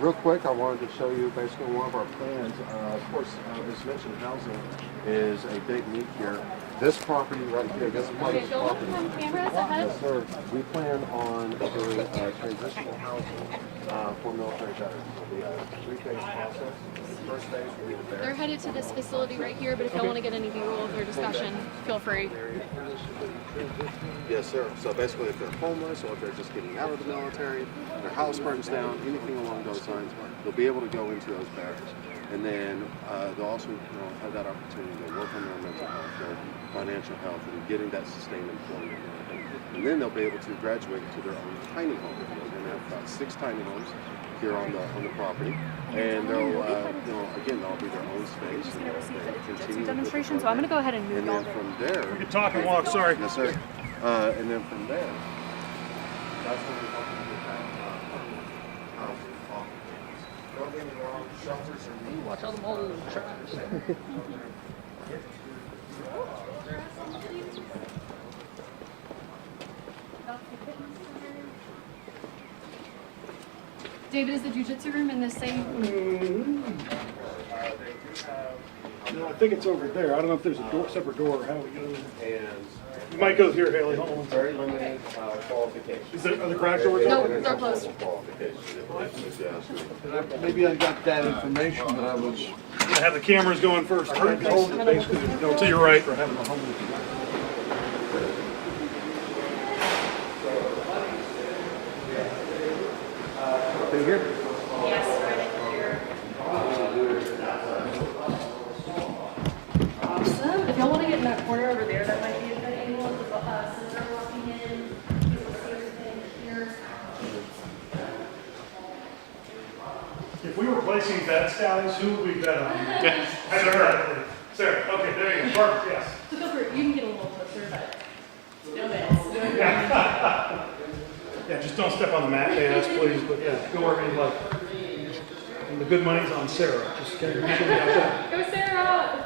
real quick, I wanted to show you basically one of our plans. Of course, as mentioned, housing is a big need here. This property right here, this part of the property. Yes, sir. We plan on doing transitional housing for military veterans. It'll be a three-phase process. The first phase will be the They're headed to this facility right here, but if y'all want to get any B-roll of their discussion, feel free. Yes, sir. So basically, if they're homeless or if they're just getting out of the military, their house burns down, anything along those lines, they'll be able to go into those barracks. And then they'll also have that opportunity to work on their mental health, their financial health, and getting that sustained employment. And then they'll be able to graduate to their own tiny home. We're going to have about 6 tiny homes here on the property, and they'll again they'll be their own space. And they'll continue Demonstration. So I'm going to go ahead and move and y'all. then from there, We can talk and walk, sorry. yes, sir. And then from there, that's when we hope to get that housing off the campus. Don't get me wrong, shelters are needed. Watch all the old trucks. David, is the jiu-jitsu room in the same? No, I think it's over there. I don't know if there's a door, separate door or how we get over there. And The mic goes here, Haley. Hold on. Very limited qualifications. Are the garage doors open? They're closed. Maybe I got that information, but I was. I have the cameras going first. To your right. Here? Yes, right here. Awesome. If y'all want to get in that corner over there, that might be a good angle of the sensor walking in. You can see everything here. If we were placing bets, guys, who would we bet on? Sarah. Sarah. Okay, there you go. Perfect. Yes. So feel free. You can get a little closer, but no bets. Yeah, just don't step on the mat, they ask, please. But yeah, go wherever you like. And the good money's on Sarah. Just kind of make sure you got that. Go, Sarah.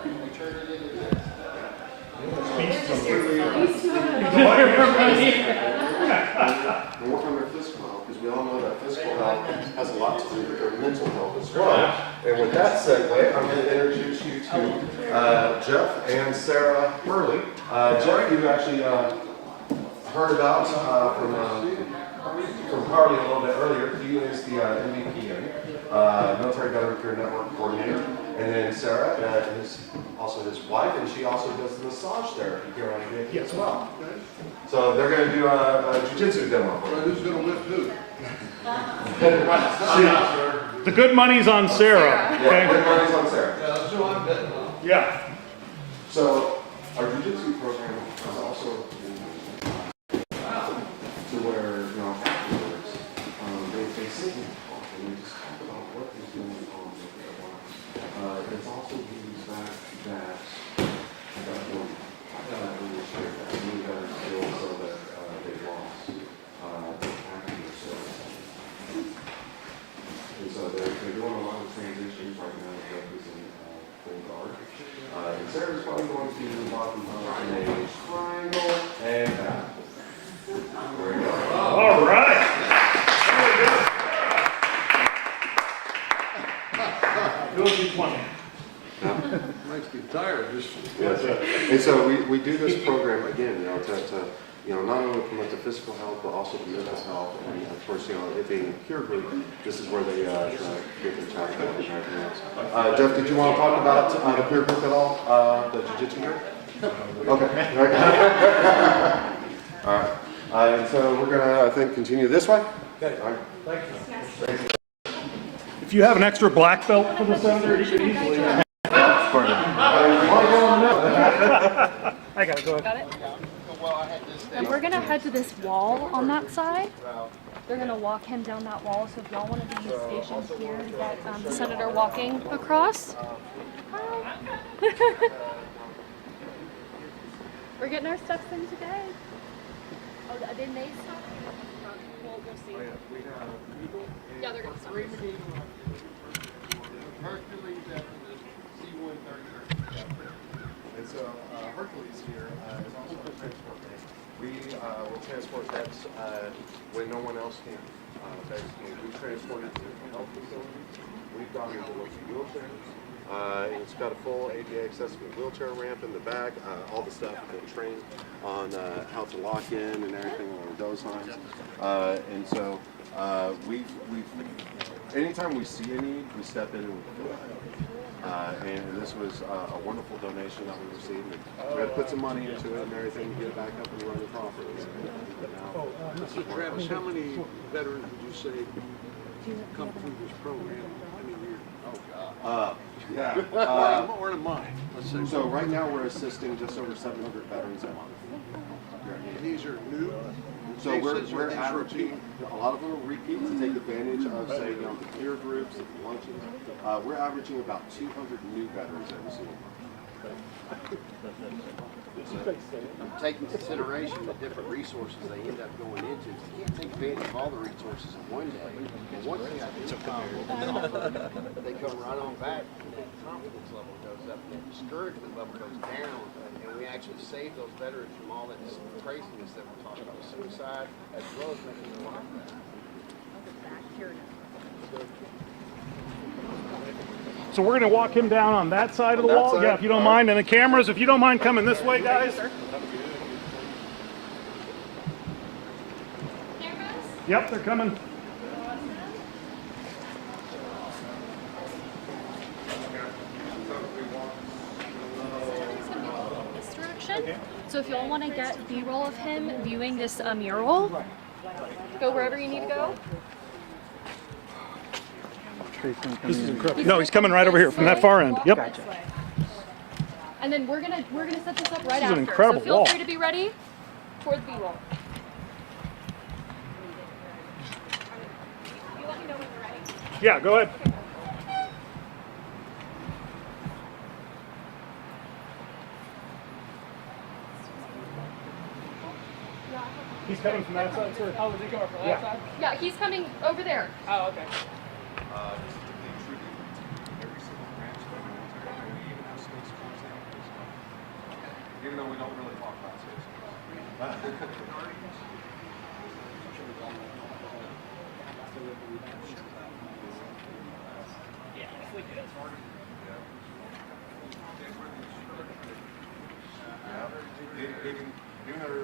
And work on their physical health, because we all know that physical health has a lot to do with their mental health as well. And with that segue, I'm going to introduce you to Jeff and Sarah Hurley. Jeff, you actually heard about from Carly a little bit earlier. He is the MVPN, Military Veteran Career Network Coordinator. And then Sarah is also his wife, and she also does the massage therapy here on VP as well. So they're going to do a jiu-jitsu demo. Who's going to whip who? The good money's on Sarah. Yeah, Okay? good money's on Sarah. Yeah, that's who I'm betting on. Yeah. So our jiu-jitsu program is also to where, you know, afterwards, they sit and talk and we just talk about what is going on with their lives. It's also gives back that really share that new better skills so that they've lost after their service. And so they're doing a lot of transitions right now. Jeff is in full guard. And Sarah's probably going to lock them up in a triangle and back. There we go. All right. Go to 20. Makes me tired. Just. Yes. And so we do this program again, you know, to not only promote the physical health, but also the mental health. And of course, you know, it being a peer group, this is where they get their chat and everything else. Jeff, did you want to talk about the peer group at all? The jiu-jitsu group? Okay. All right. And so we're gonna, I think, continue this way. Okay. All right. Thank you. If you have an extra black belt for the senator, you could easily. I got it. Go ahead. Got it? And we're going to head to this wall on that side. They're going to walk him down that wall. So if y'all want to be stationed here to get the senator walking across. Hi. We're getting our steps in today. Oh, didn't they stop? We'll see. Yeah, they're going to stop. Hercules after the C-130. And so Hercules here is also a transport name. We will transport vets when no one else can. Basically, we transported to health facilities. We've gone into wheelchairs. It's got a full ADA accessible wheelchair ramp in the back. All the staff have been trained on how to lock in and everything along those lines. And so we've anytime we see a need, we step in and we fill it. And this was a wonderful donation that we received. We had to put some money into it and everything to get it back up and running properly. Mr. Travis, how many veterans would you say come through this program in a year? Oh, God. More than mine, let's say. So right now we're assisting just over 700 veterans a month. And these are new? So we're averaging, a lot of them are repeat to take advantage of, say, you know, the peer groups and the luncheons. We're averaging about 200 new veterans every single month. Take into consideration the different resources they end up going into. You can't take advantage of all the resources in one day. And once they have income, they come right on back, and that confidence level goes up, and that discouragement level goes down, and we actually save those veterans from all that craziness that we're talking about, suicide, as well as making their life better. So we're going to walk him down on that side of the wall. Yeah, if you don't mind. And the cameras, if you don't mind coming this way, guys. Yep, they're coming. This direction. So if y'all want to get B-roll of him viewing this mural, go wherever you need to go. This is incredible. No, he's coming right over here from that far end. Yep. And then we're gonna set this up right This is after. an incredible so feel wall. free to be ready for the B-roll. You let me know when you're ready. Yeah, go ahead. He's coming from that side, sir. Oh, is he coming from Yeah. that side? Yeah, he's coming over there. Oh, okay. Even though we don't really talk about space. Yeah, if we do, it's harder. Even their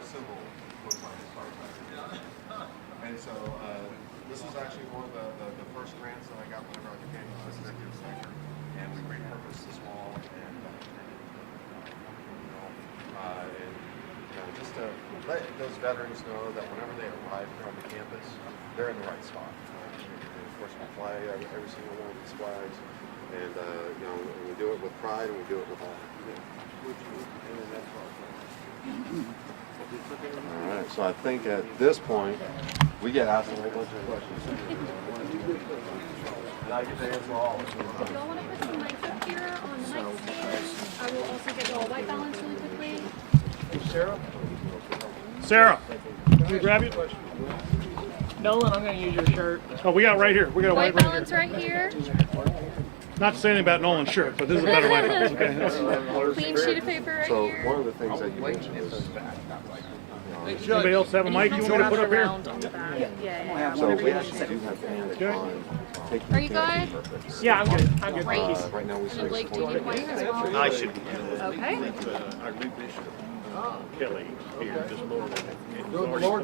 symbol looks like a Star Trek. And so this is actually one of the first grants that I got whenever I became executive director. And we repurposed this wall and just to let those veterans know that whenever they arrive here on the campus, they're in the right spot. And of course, we fly every single one of these flags, and we do it with pride and we do it with honor. All right, so I think at this point, we get asked a whole bunch of questions. And I get to answer all of them. If y'all want to put some mics up here on the mic stand, I will also get y'all a white balance really quickly. Sarah? Sarah, can we grab you? Nolan, I'm going to use your shirt. Oh, we got right here. We got a White white balance right here. Not to say anything about Nolan's shirt, but this is a better white balance. Okay, that's, Clean sheet of paper right So here. one of the things that you mentioned is, anybody else have a mic you want me to put up here? On the back. Yeah. so we actually do have banned on taking Are you camping good? purpose. Yeah, I'm good. I'm good. Great. Right now we And say then Blake, do you need white as well? I should. Okay. Our new bishop. Kelly here this morning. Good Lord,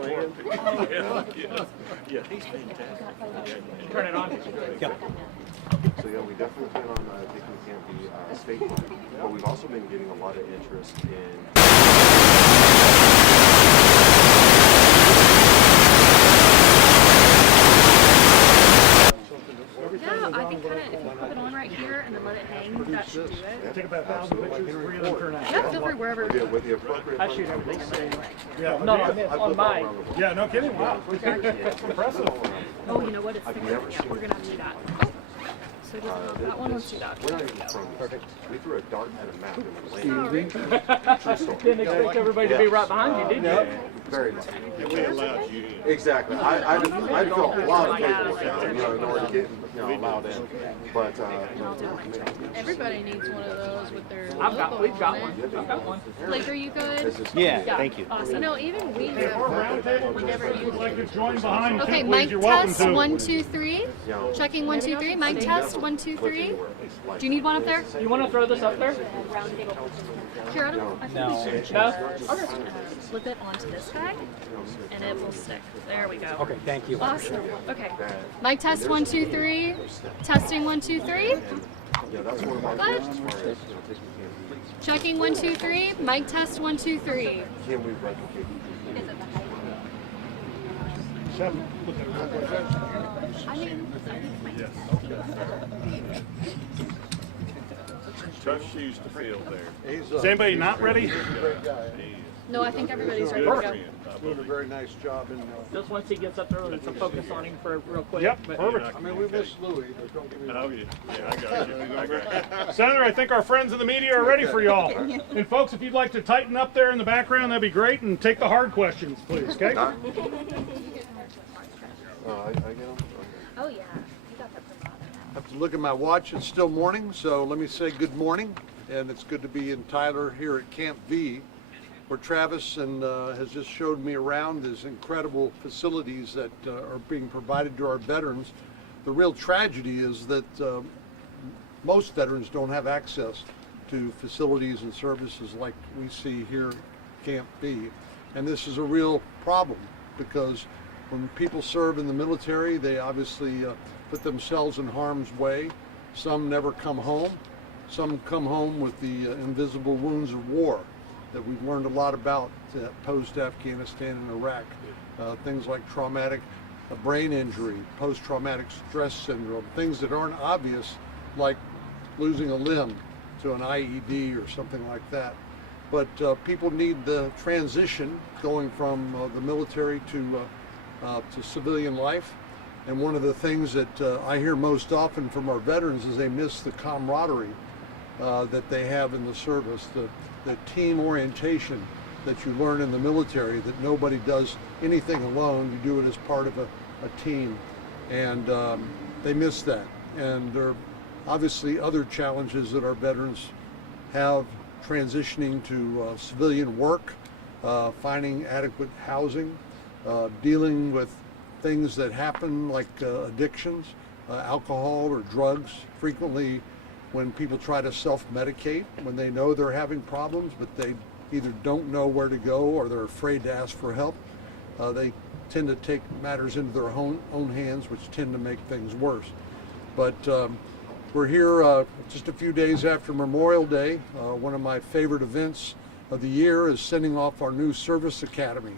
Yeah, he's fantastic. Turn it on. Yeah. So yeah, we definitely plan on taking the camp statewide, but we've also been getting a lot of interest in. Yeah, I think kind of if you put it on right here and then let it hang, that should do it. Take about 1,000 pictures. Where you turn out? Yeah, feel free wherever. With the appropriate. I shoot everything in there anyway. Yeah. No, on mine. Yeah, no kidding. Wow. Impressive. Oh, you know what? It's I've thicker. never Yeah, we're gonna have to do that. So it doesn't have that one. Let's do that. We're not even from perfect. We threw a dart at a map and we landed. Sorry. Didn't expect everybody to be right behind you, did you? Very much. We allowed you. Exactly. I felt a lot of paperwork out, in order to get allowed in. But Everybody needs one of those with their We've got one. I've got one. Blake, are you good? Yeah, thank you. Awesome. No, even we Hey, more round table. we never use Like to join behind. Okay, please, mic you're welcome test to. 1 2 3. Checking 1 2 3. Mic test 1 2 3. Do you need one up there? You want to throw this up there? Round table. Here, I don't. I think we should. No? Okay. Flip it onto this guy, and it will stick. There we go. Okay, thank you. Awesome. Okay. Mic test 1 2 3. Testing 1 2 3. yeah, that's one of our Good. goals as far as taking camp. Checking 1 2 3. Mic test 1 2 3. Can we replicate? Seven. I mean, Tough shoes to fill there. Is anybody not ready? no, I think everybody's ready to go. Doing a very nice job in Just once he gets up there, let's focus on him for real quick. Yep, But- perfect. I mean, we miss Louis, but don't get me wrong. Oh, yeah, I got you. I got you. Senator, I think our friends in the media are ready for y'all. And folks, if you'd like to tighten up there in the background, that'd be great, and take the hard questions, please, okay? I get them. Oh, yeah. You got that from I have to look at my watch. It's still morning, so let me say good morning. And it's good to be in Tyler here at Camp V, where Travis has just showed me around these incredible facilities that are being provided to our veterans. The real tragedy is that most veterans don't have access to facilities and services like we see here at Camp V. And this is a real problem because When people serve in the military, they obviously put themselves in harm's way. Some never come home. Some come home with the invisible wounds of war that we've learned a lot about post-Afghanistan and Iraq. Things like traumatic brain injury, post-traumatic stress syndrome, things that aren't obvious, like losing a limb to an IED or something like that. But people need the transition going from the military to civilian life. And one of the things that I hear most often from our veterans is they miss the camaraderie that they have in the service, the team orientation that you learn in the military, that nobody does anything alone, you do it as part of a team. And they miss that. And there are obviously other challenges that our veterans have, transitioning to civilian work, finding adequate housing, dealing with things that happen like addictions, alcohol or drugs. Frequently when people try to self-medicate, when they know they're having problems, but they either don't know where to go or they're afraid to ask for help, they tend to take matters into their own hands, which tend to make things worse. But we're here just a few days after Memorial Day. One of my favorite events of the year is sending off our new service academy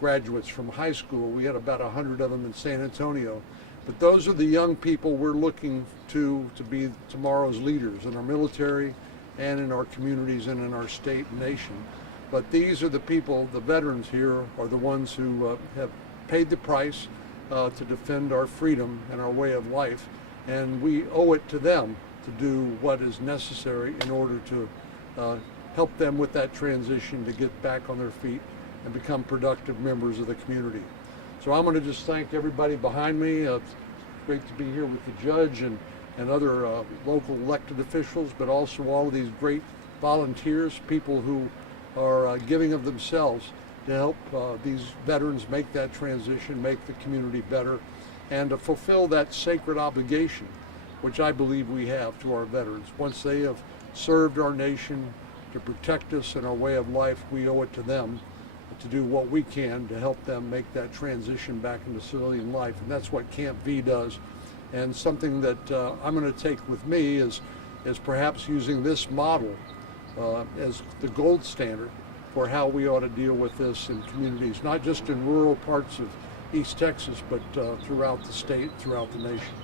graduates from high school. We had about 100 of them in San Antonio. But those are the young people we're looking to be tomorrow's leaders in our military and in our communities and in our state and nation. But these are the people, the veterans here, are the ones who have paid the price to defend our freedom and our way of life. And we owe it to them to do what is necessary in order to help them with that transition to get back on their feet and become productive members of the community. So I'm going to just thank everybody behind me. It's great to be here with the judge and other local elected officials, but also all of these great volunteers, people who are giving of themselves to help these veterans make that transition, make the community better, and to fulfill that sacred obligation, which I believe we have to our veterans. Once they have served our nation to protect us and our way of life, we owe it to them to do what we can to help them make that transition back into civilian life. And that's what Camp V does. And something that I'm going to take with me is perhaps using this model as the gold standard for how we ought to deal with this in communities, not just in rural parts of East Texas, but throughout the state, throughout the nation.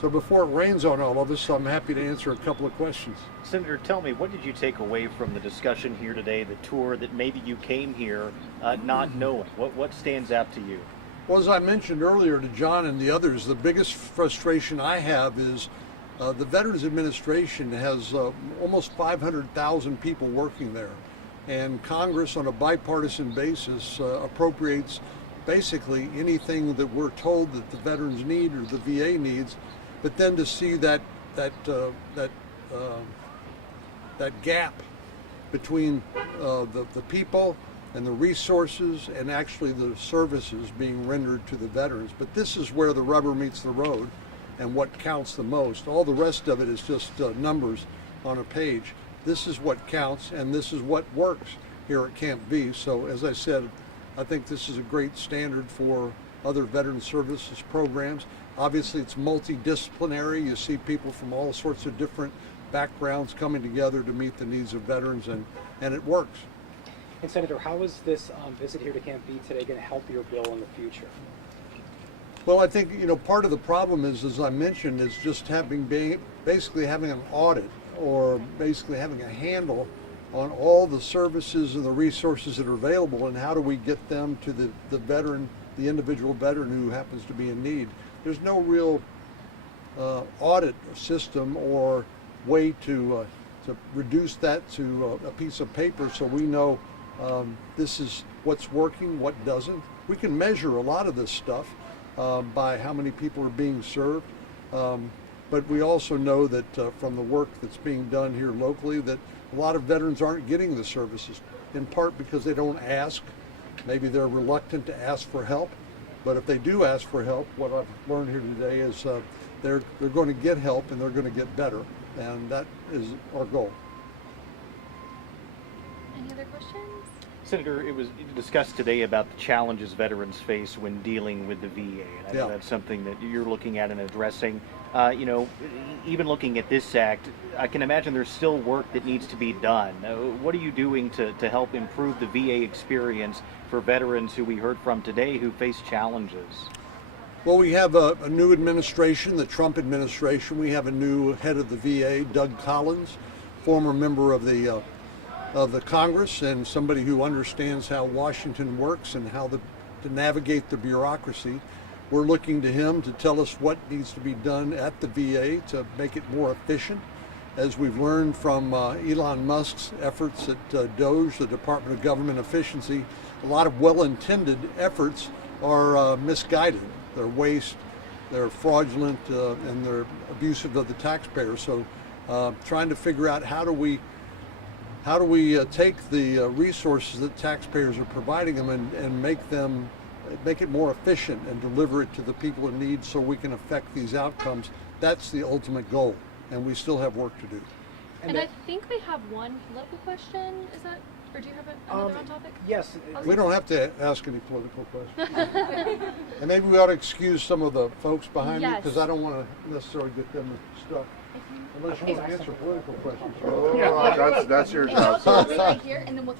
So before it rains on all of us, I'm happy to answer a couple of questions. Senator, tell me, what did you take away from the discussion here today, the tour, that maybe you came here not knowing? What stands out to you? Well, as I mentioned earlier to John and the others, the biggest frustration I have is the Veterans Administration has almost 500,000 people working there. And Congress, on a bipartisan basis, appropriates basically anything that we're told that the veterans need or the VA needs. But then to see that gap between the people and the resources and actually the services being rendered to the veterans. But this is where the rubber meets the road and what counts the most. All the rest of it is just numbers on a page. This is what counts, and this is what works here at Camp V. So as I said, I think this is a great standard for other veteran services programs. Obviously, it's multidisciplinary. You see people from all sorts of different backgrounds coming together to meet the needs of veterans, and it works. And Senator, how is this visit here to Camp V today going to help your bill in the future? Well, I think, part of the problem is, as I mentioned, is just basically having an audit, or basically having a handle on all the services and the resources that are available, and how do we get them to the veteran, the individual veteran who happens to be in need. There's no real audit system or way to reduce that to a piece of paper so we know this is what's working, what doesn't. We can measure a lot of this stuff by how many people are being served, but we also know that from the work that's being done here locally that a lot of veterans aren't getting the services, in part because they don't ask. Maybe they're reluctant to ask for help. But if they do ask for help, what I've learned here today is they're going to get help and they're going to get better. And that is our goal. Any other questions? Senator, it was discussed today about the challenges veterans face when dealing with the VA, and I know that's something that you're looking at and addressing. You know, even looking at this act, I can imagine there's still work that needs to be done. What are you doing to help improve the VA experience for veterans who we heard from today who face challenges? Well, we have a new administration, the Trump administration. We have a new head of the VA, Doug Collins, former member of the Congress and somebody who understands how Washington works and how to navigate the bureaucracy. We're looking to him to tell us what needs to be done at the VA to make it more efficient. As we've learned from Elon Musk's efforts at DOGE, the Department of Government Efficiency, a lot of well-intended efforts are misguided. They're waste, they're fraudulent, and they're abusive of the taxpayer. So trying to figure out how do we take the resources that taxpayers are providing them and make it more efficient and deliver it to the people in need so we can affect these outcomes. That's the ultimate goal, and we still have work to do. And I think we have one political question. Is that, or do you have another on topic? Yes. We don't have to ask any political questions. And maybe we ought to excuse some of the folks behind me because I don't want to necessarily get them stuck. Unless you want to answer political questions. That's your job.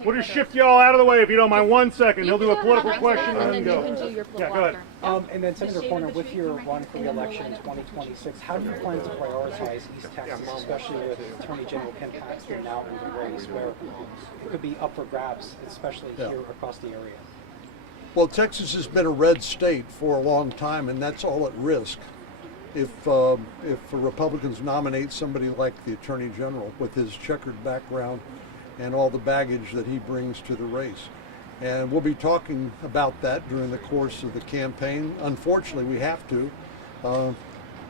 We'll just shift y'all out of the way if you don't mind. 1 second. He'll do a political question and then you go. can do your Yeah, political go ahead. And then Senator Cornyn, with your run for re-election in 2026, how do you plan to prioritize East Texas, especially with Attorney General Ken Paxton now in the race, where it could be up for grabs, especially here across the area? Well, Texas has been a red state for a long time, and that's all at risk. If Republicans nominate somebody like the Attorney General with his checkered background and all the baggage that he brings to the race. And we'll be talking about that during the course of the campaign. Unfortunately, we have to.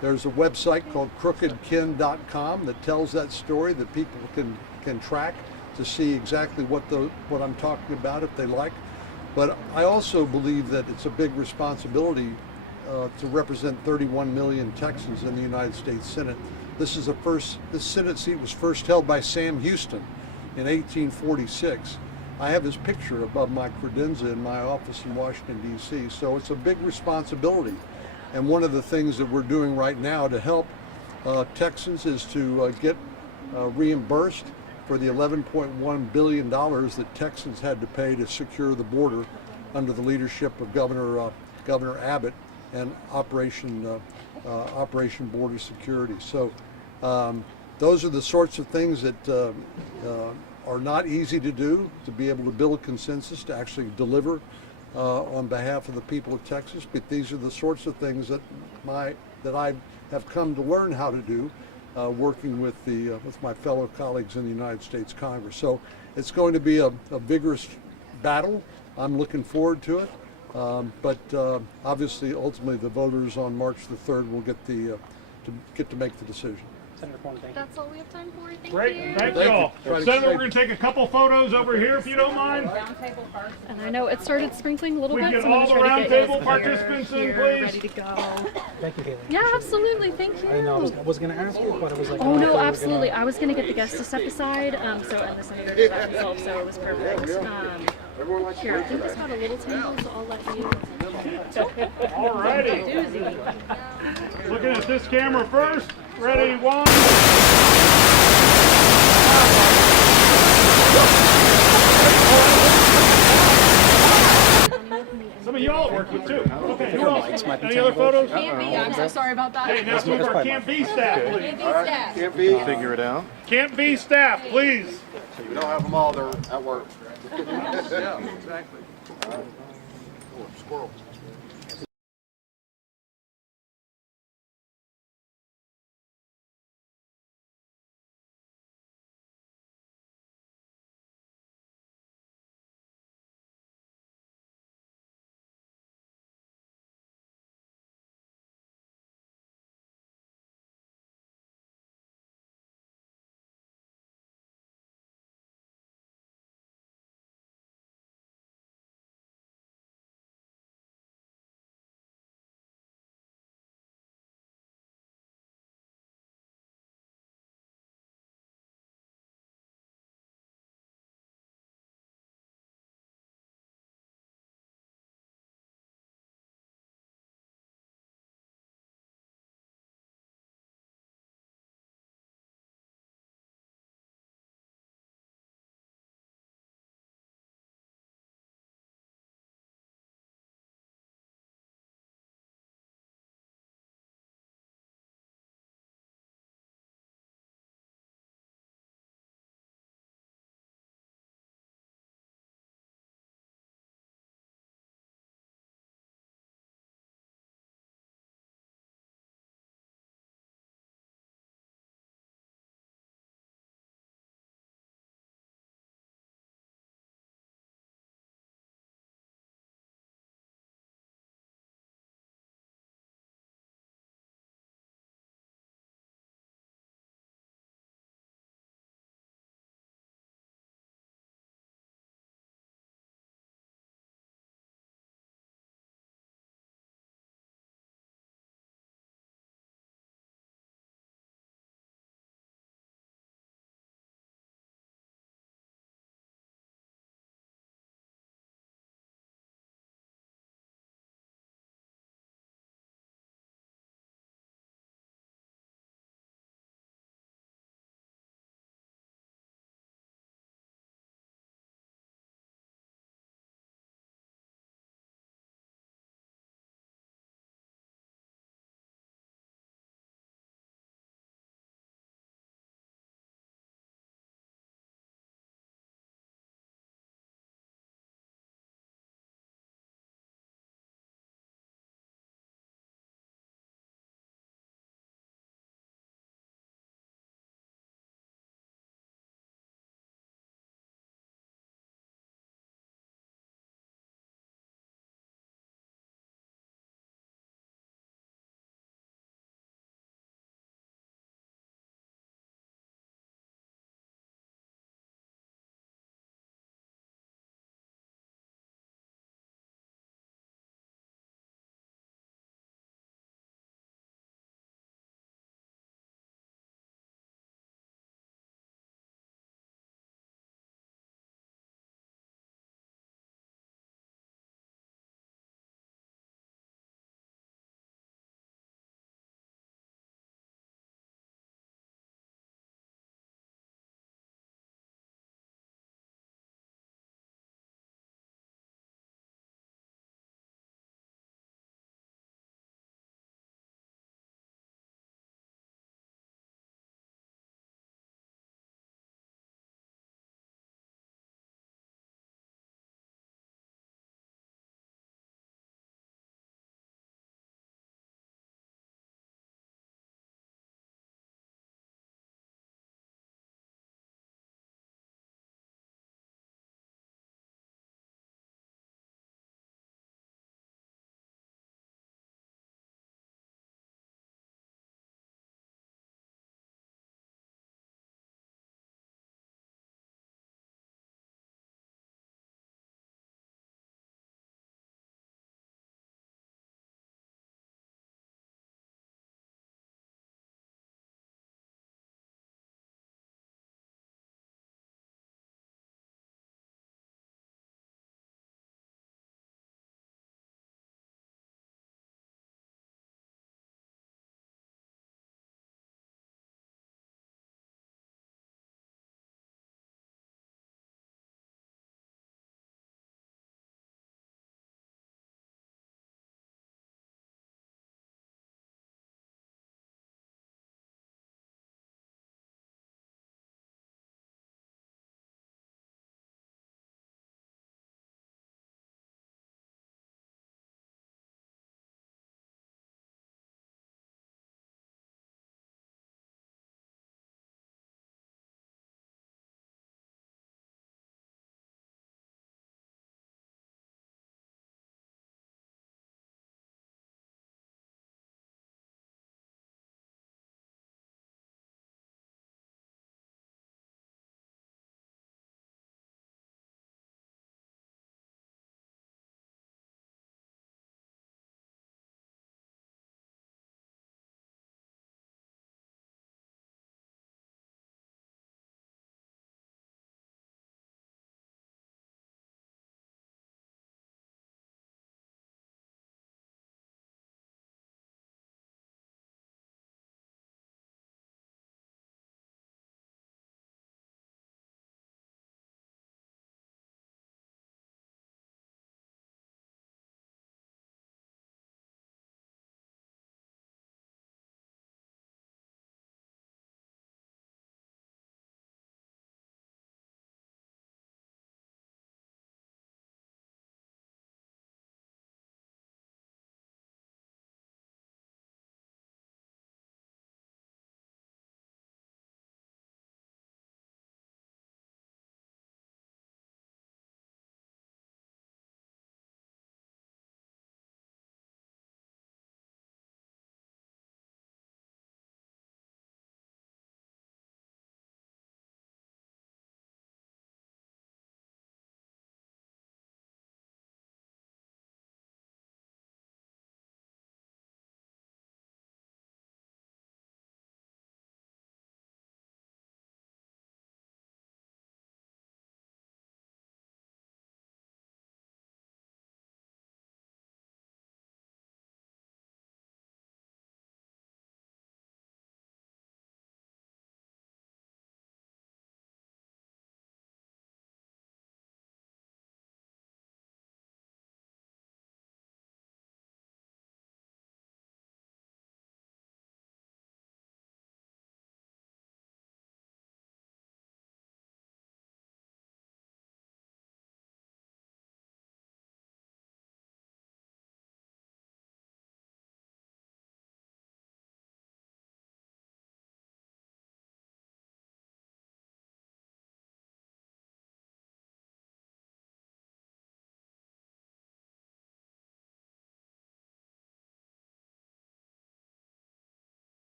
There's a website called crookedken.com that tells that story that people can track to see exactly what I'm talking about if they like. But I also believe that it's a big responsibility to represent 31 million Texans in the United States Senate. This Senate seat was first held by Sam Houston in 1846. I have his picture above my credenza in my office in Washington, D.C., so it's a big responsibility. And one of the things that we're doing right now to help Texans is to get reimbursed for the $11.1 billion that Texans had to pay to secure the border under the leadership of Governor Abbott and Operation Border Security. So those are the sorts of things that are not easy to do, to be able to build consensus, to actually deliver on behalf of the people of Texas. But these are the sorts of things that I have come to learn how to do, working with my fellow colleagues in the United States Congress. So it's going to be a vigorous battle. I'm looking forward to it. But obviously, ultimately, the voters on March the 3rd will get to make the decision. Senator Cornyn, thank you. That's all we have time for. Thank Great. you. Thank you all. Senator, we're going to take a couple photos over here if you don't mind. And I know it started sprinkling a little We bit. get so I'm all gonna the try to get roundtable us participants in, here, please. Ready to go. Thank you, Haley. Yeah, absolutely. Thank you. I know. I was going to ask you, but it was like. Oh no, absolutely. I was gonna get the guests to step aside, and the senator did that himself, so it was perfect. Here, I think this got a little tangled, so I'll let you. Alrighty. Doozy. Looking at this camera first. Ready, one. Some of y'all work with too. Okay, who else? Any other photos? Can't be. I'm so sorry about that. Hey, now some of our Camp B staff, please. Can't be staff. Can't be. Figure it out. Camp B staff, please. We don't have them all. They're at work. Yeah, exactly. Squirrel.